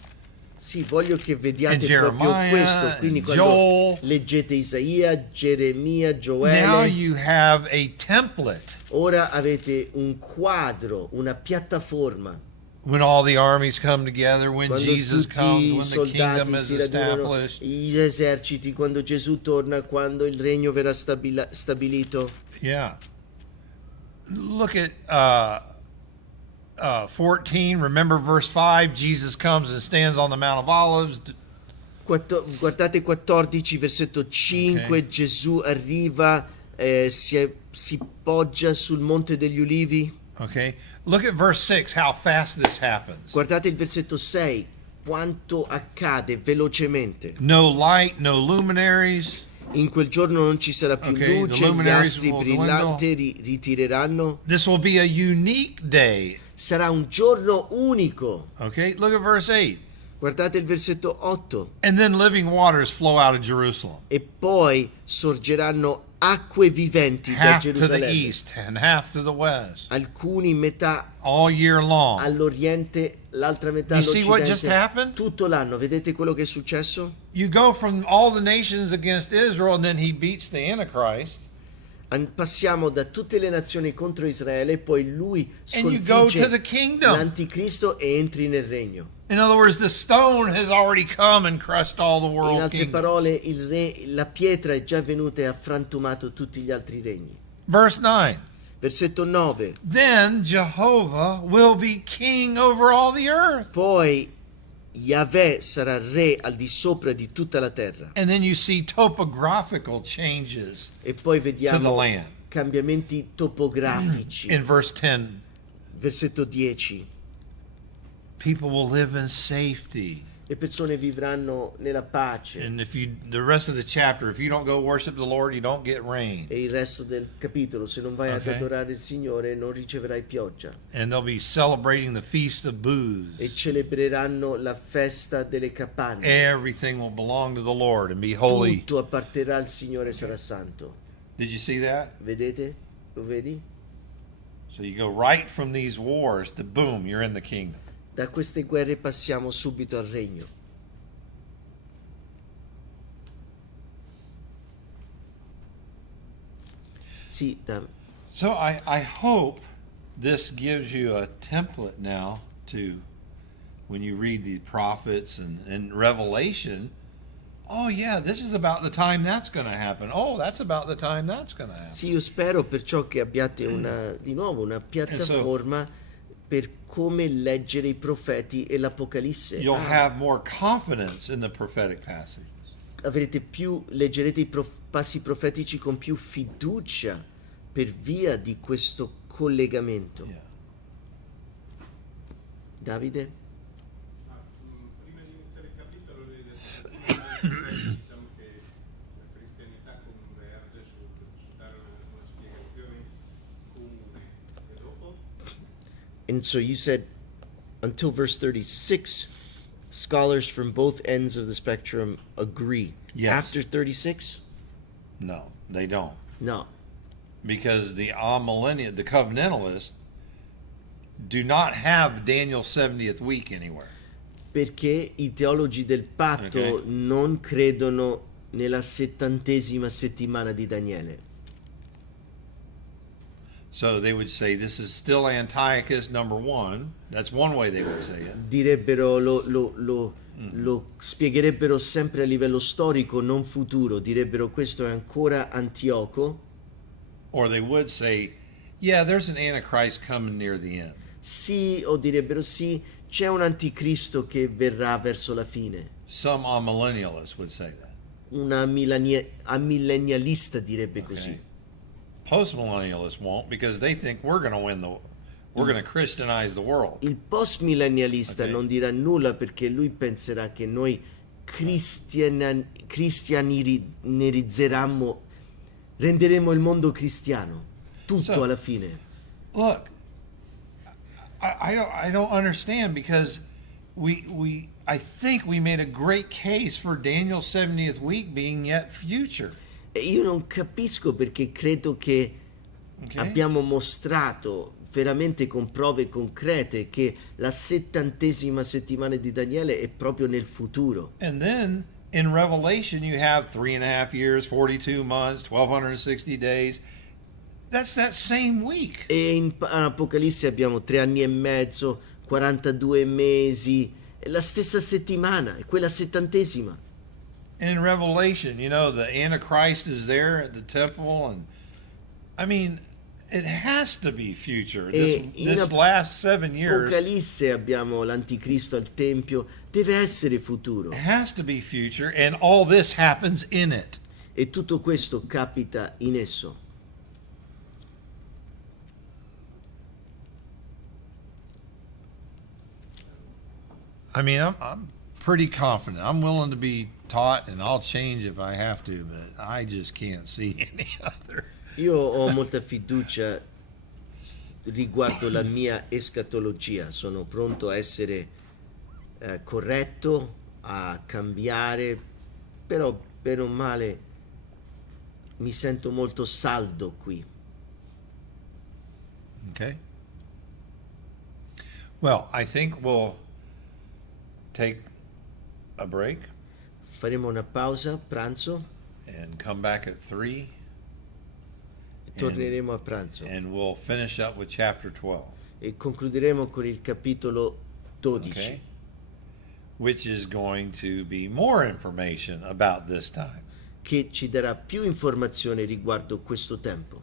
Sì, voglio che vediate And proprio Jeremiah, questo. Quindi and quando Joel. leggete Isaia, Geremia, now Gioele, you have a template ora avete un quadro, una piattaforma. when all the armies come together, when Quando Jesus tutti comes, i when the kingdom soldati is si radunano, established. gli eserciti, quando Gesù torna, quando il regno verrà stabilito. Yeah. Look at 14. Remember verse 5. Jesus comes and stands on the Mount of Olives. Guardate 14, versetto 5, Ok. Gesù arriva, si poggia sul Monte degli Ulivi. Okay. Look at verse 6, how fast this happens. Guardate il versetto 6, quanto accade velocemente. No light, no luminaries. In quel giorno non ci sarà più Ok, the luce, gli luminaries astri will brillanti ritireranno. This will be a unique day. Sarà un giorno unico. Okay. Look at verse 8. Guardate il versetto 8. And then living waters flow out of Jerusalem. E poi sorgeranno acque viventi da Half to the Gerusalemme. east and half to the west. Alcuni metà All year long. all'Oriente, l'altra metà You see what just all'Occidente. happened? Tutto l'anno, vedete quello che è successo? You go from all the nations against Israel, and then he beats the Antichrist. Passiamo da tutte le nazioni contro Israele, poi lui And you go to sconfigge the kingdom. l'anticristo e entri nel regno. In other words, the stone has already come and crushed all the In world altre kingdoms. parole, la pietra è già venuta e ha frantumato tutti gli altri regni. Verse 9. Versetto 9. Then Jehovah will be king over all the earth. Poi Yahweh sarà re al di sopra di tutta la terra. And then you see topographical changes E poi to the vediamo land. cambiamenti topografici. In verse 10, Versetto 10. people will live in safety. Le persone vivranno nella pace. And the rest of the chapter, if you don't go worship the Lord, you don't get rain. E il resto del capitolo, se non vai ad Ok. adorare il Signore non riceverai pioggia. And they'll be celebrating the Feast of Booths. E celebreranno la festa delle capanne. Everything will belong to the Lord and be holy. Tutto apparterà al Signore e sarà santo. Did you see that? Vedete? Lo vedi? So you go right from these wars to boom, you're in the kingdom. Da queste guerre passiamo subito al regno. Sì, So I hope this gives you a template now to, when you read the prophets and Revelation, oh yeah, this is about the time that's going to happen. Oh, that's about the time that's going to happen. sì, io spero perciò che abbiate di nuovo una piattaforma per come leggere i profeti e l'Apocalisse. You'll have more confidence in the prophetic passages. Leggerete i passi profetici con più fiducia per via di questo collegamento. Yeah. Davide? Prima di iniziare il capitolo diciamo che la cristianità converge su dare una spiegazione comune e dopo And so you said until verse 36, scholars from both ends of the spectrum agree. Yes. After 36? No, they don't. No. Because the amillennialists, the covenantalists, do not have Daniel's 70th week anywhere. Perché i teologi del patto Ok. non credono nella 70ª settimana di Daniele. So they would say this is still Antiochus number 1. That's one way they would say it. Direbbero, lo spiegherebbero sempre a livello storico, non futuro. Direbbero questo è ancora Antioco. Or they would say, yeah, there's an Antichrist coming near the end. Sì, o direbbero sì, c'è un anticristo che verrà verso la fine. Some amillennialists would say that. Una amillennialista direbbe così. Postmillennialists won't because they think we're going to we're going to Christianize the world. Il postmillennialista Ok. non dirà nulla perché lui penserà che noi cristianizzeremo, renderemo il mondo cristiano. Tutto So- alla fine. Look, I don't understand because I think we made a great case for Daniel's 70th week being yet future. E io non capisco perché credo che Okay? abbiamo mostrato veramente con prove concrete che la 70ª settimana di Daniele è proprio nel futuro. And then in Revelation you have 3.5 years, 42 months, 1260 days. That's that same week. E in Apocalisse abbiamo 3 anni e mezzo, 42 mesi, è la stessa settimana, è quella 70ª. And in Revelation, you know, the Antichrist is there at the temple, and I mean, it has to be future. E in This last 7 years, Apocalisse abbiamo l'anticristo al tempio, deve essere futuro. it has to be future, and all this happens in it. E tutto questo capita in esso. I mean, I'm pretty confident. I'm willing to be taught, and I'll change if I have to, but I just can't see any other. Io ho molta fiducia riguardo la mia escatologia, sono pronto a essere corretto, a cambiare, però bene o male mi sento molto saldo qui. Okay. Well, I think we'll take a break Faremo una pausa, pranzo, and come back at 3, e torneremo a pranzo and we'll finish up with chapter 12, e concluderemo con il capitolo 12. okay? Which is going to be more information about this time. Che ci darà più informazione riguardo questo tempo.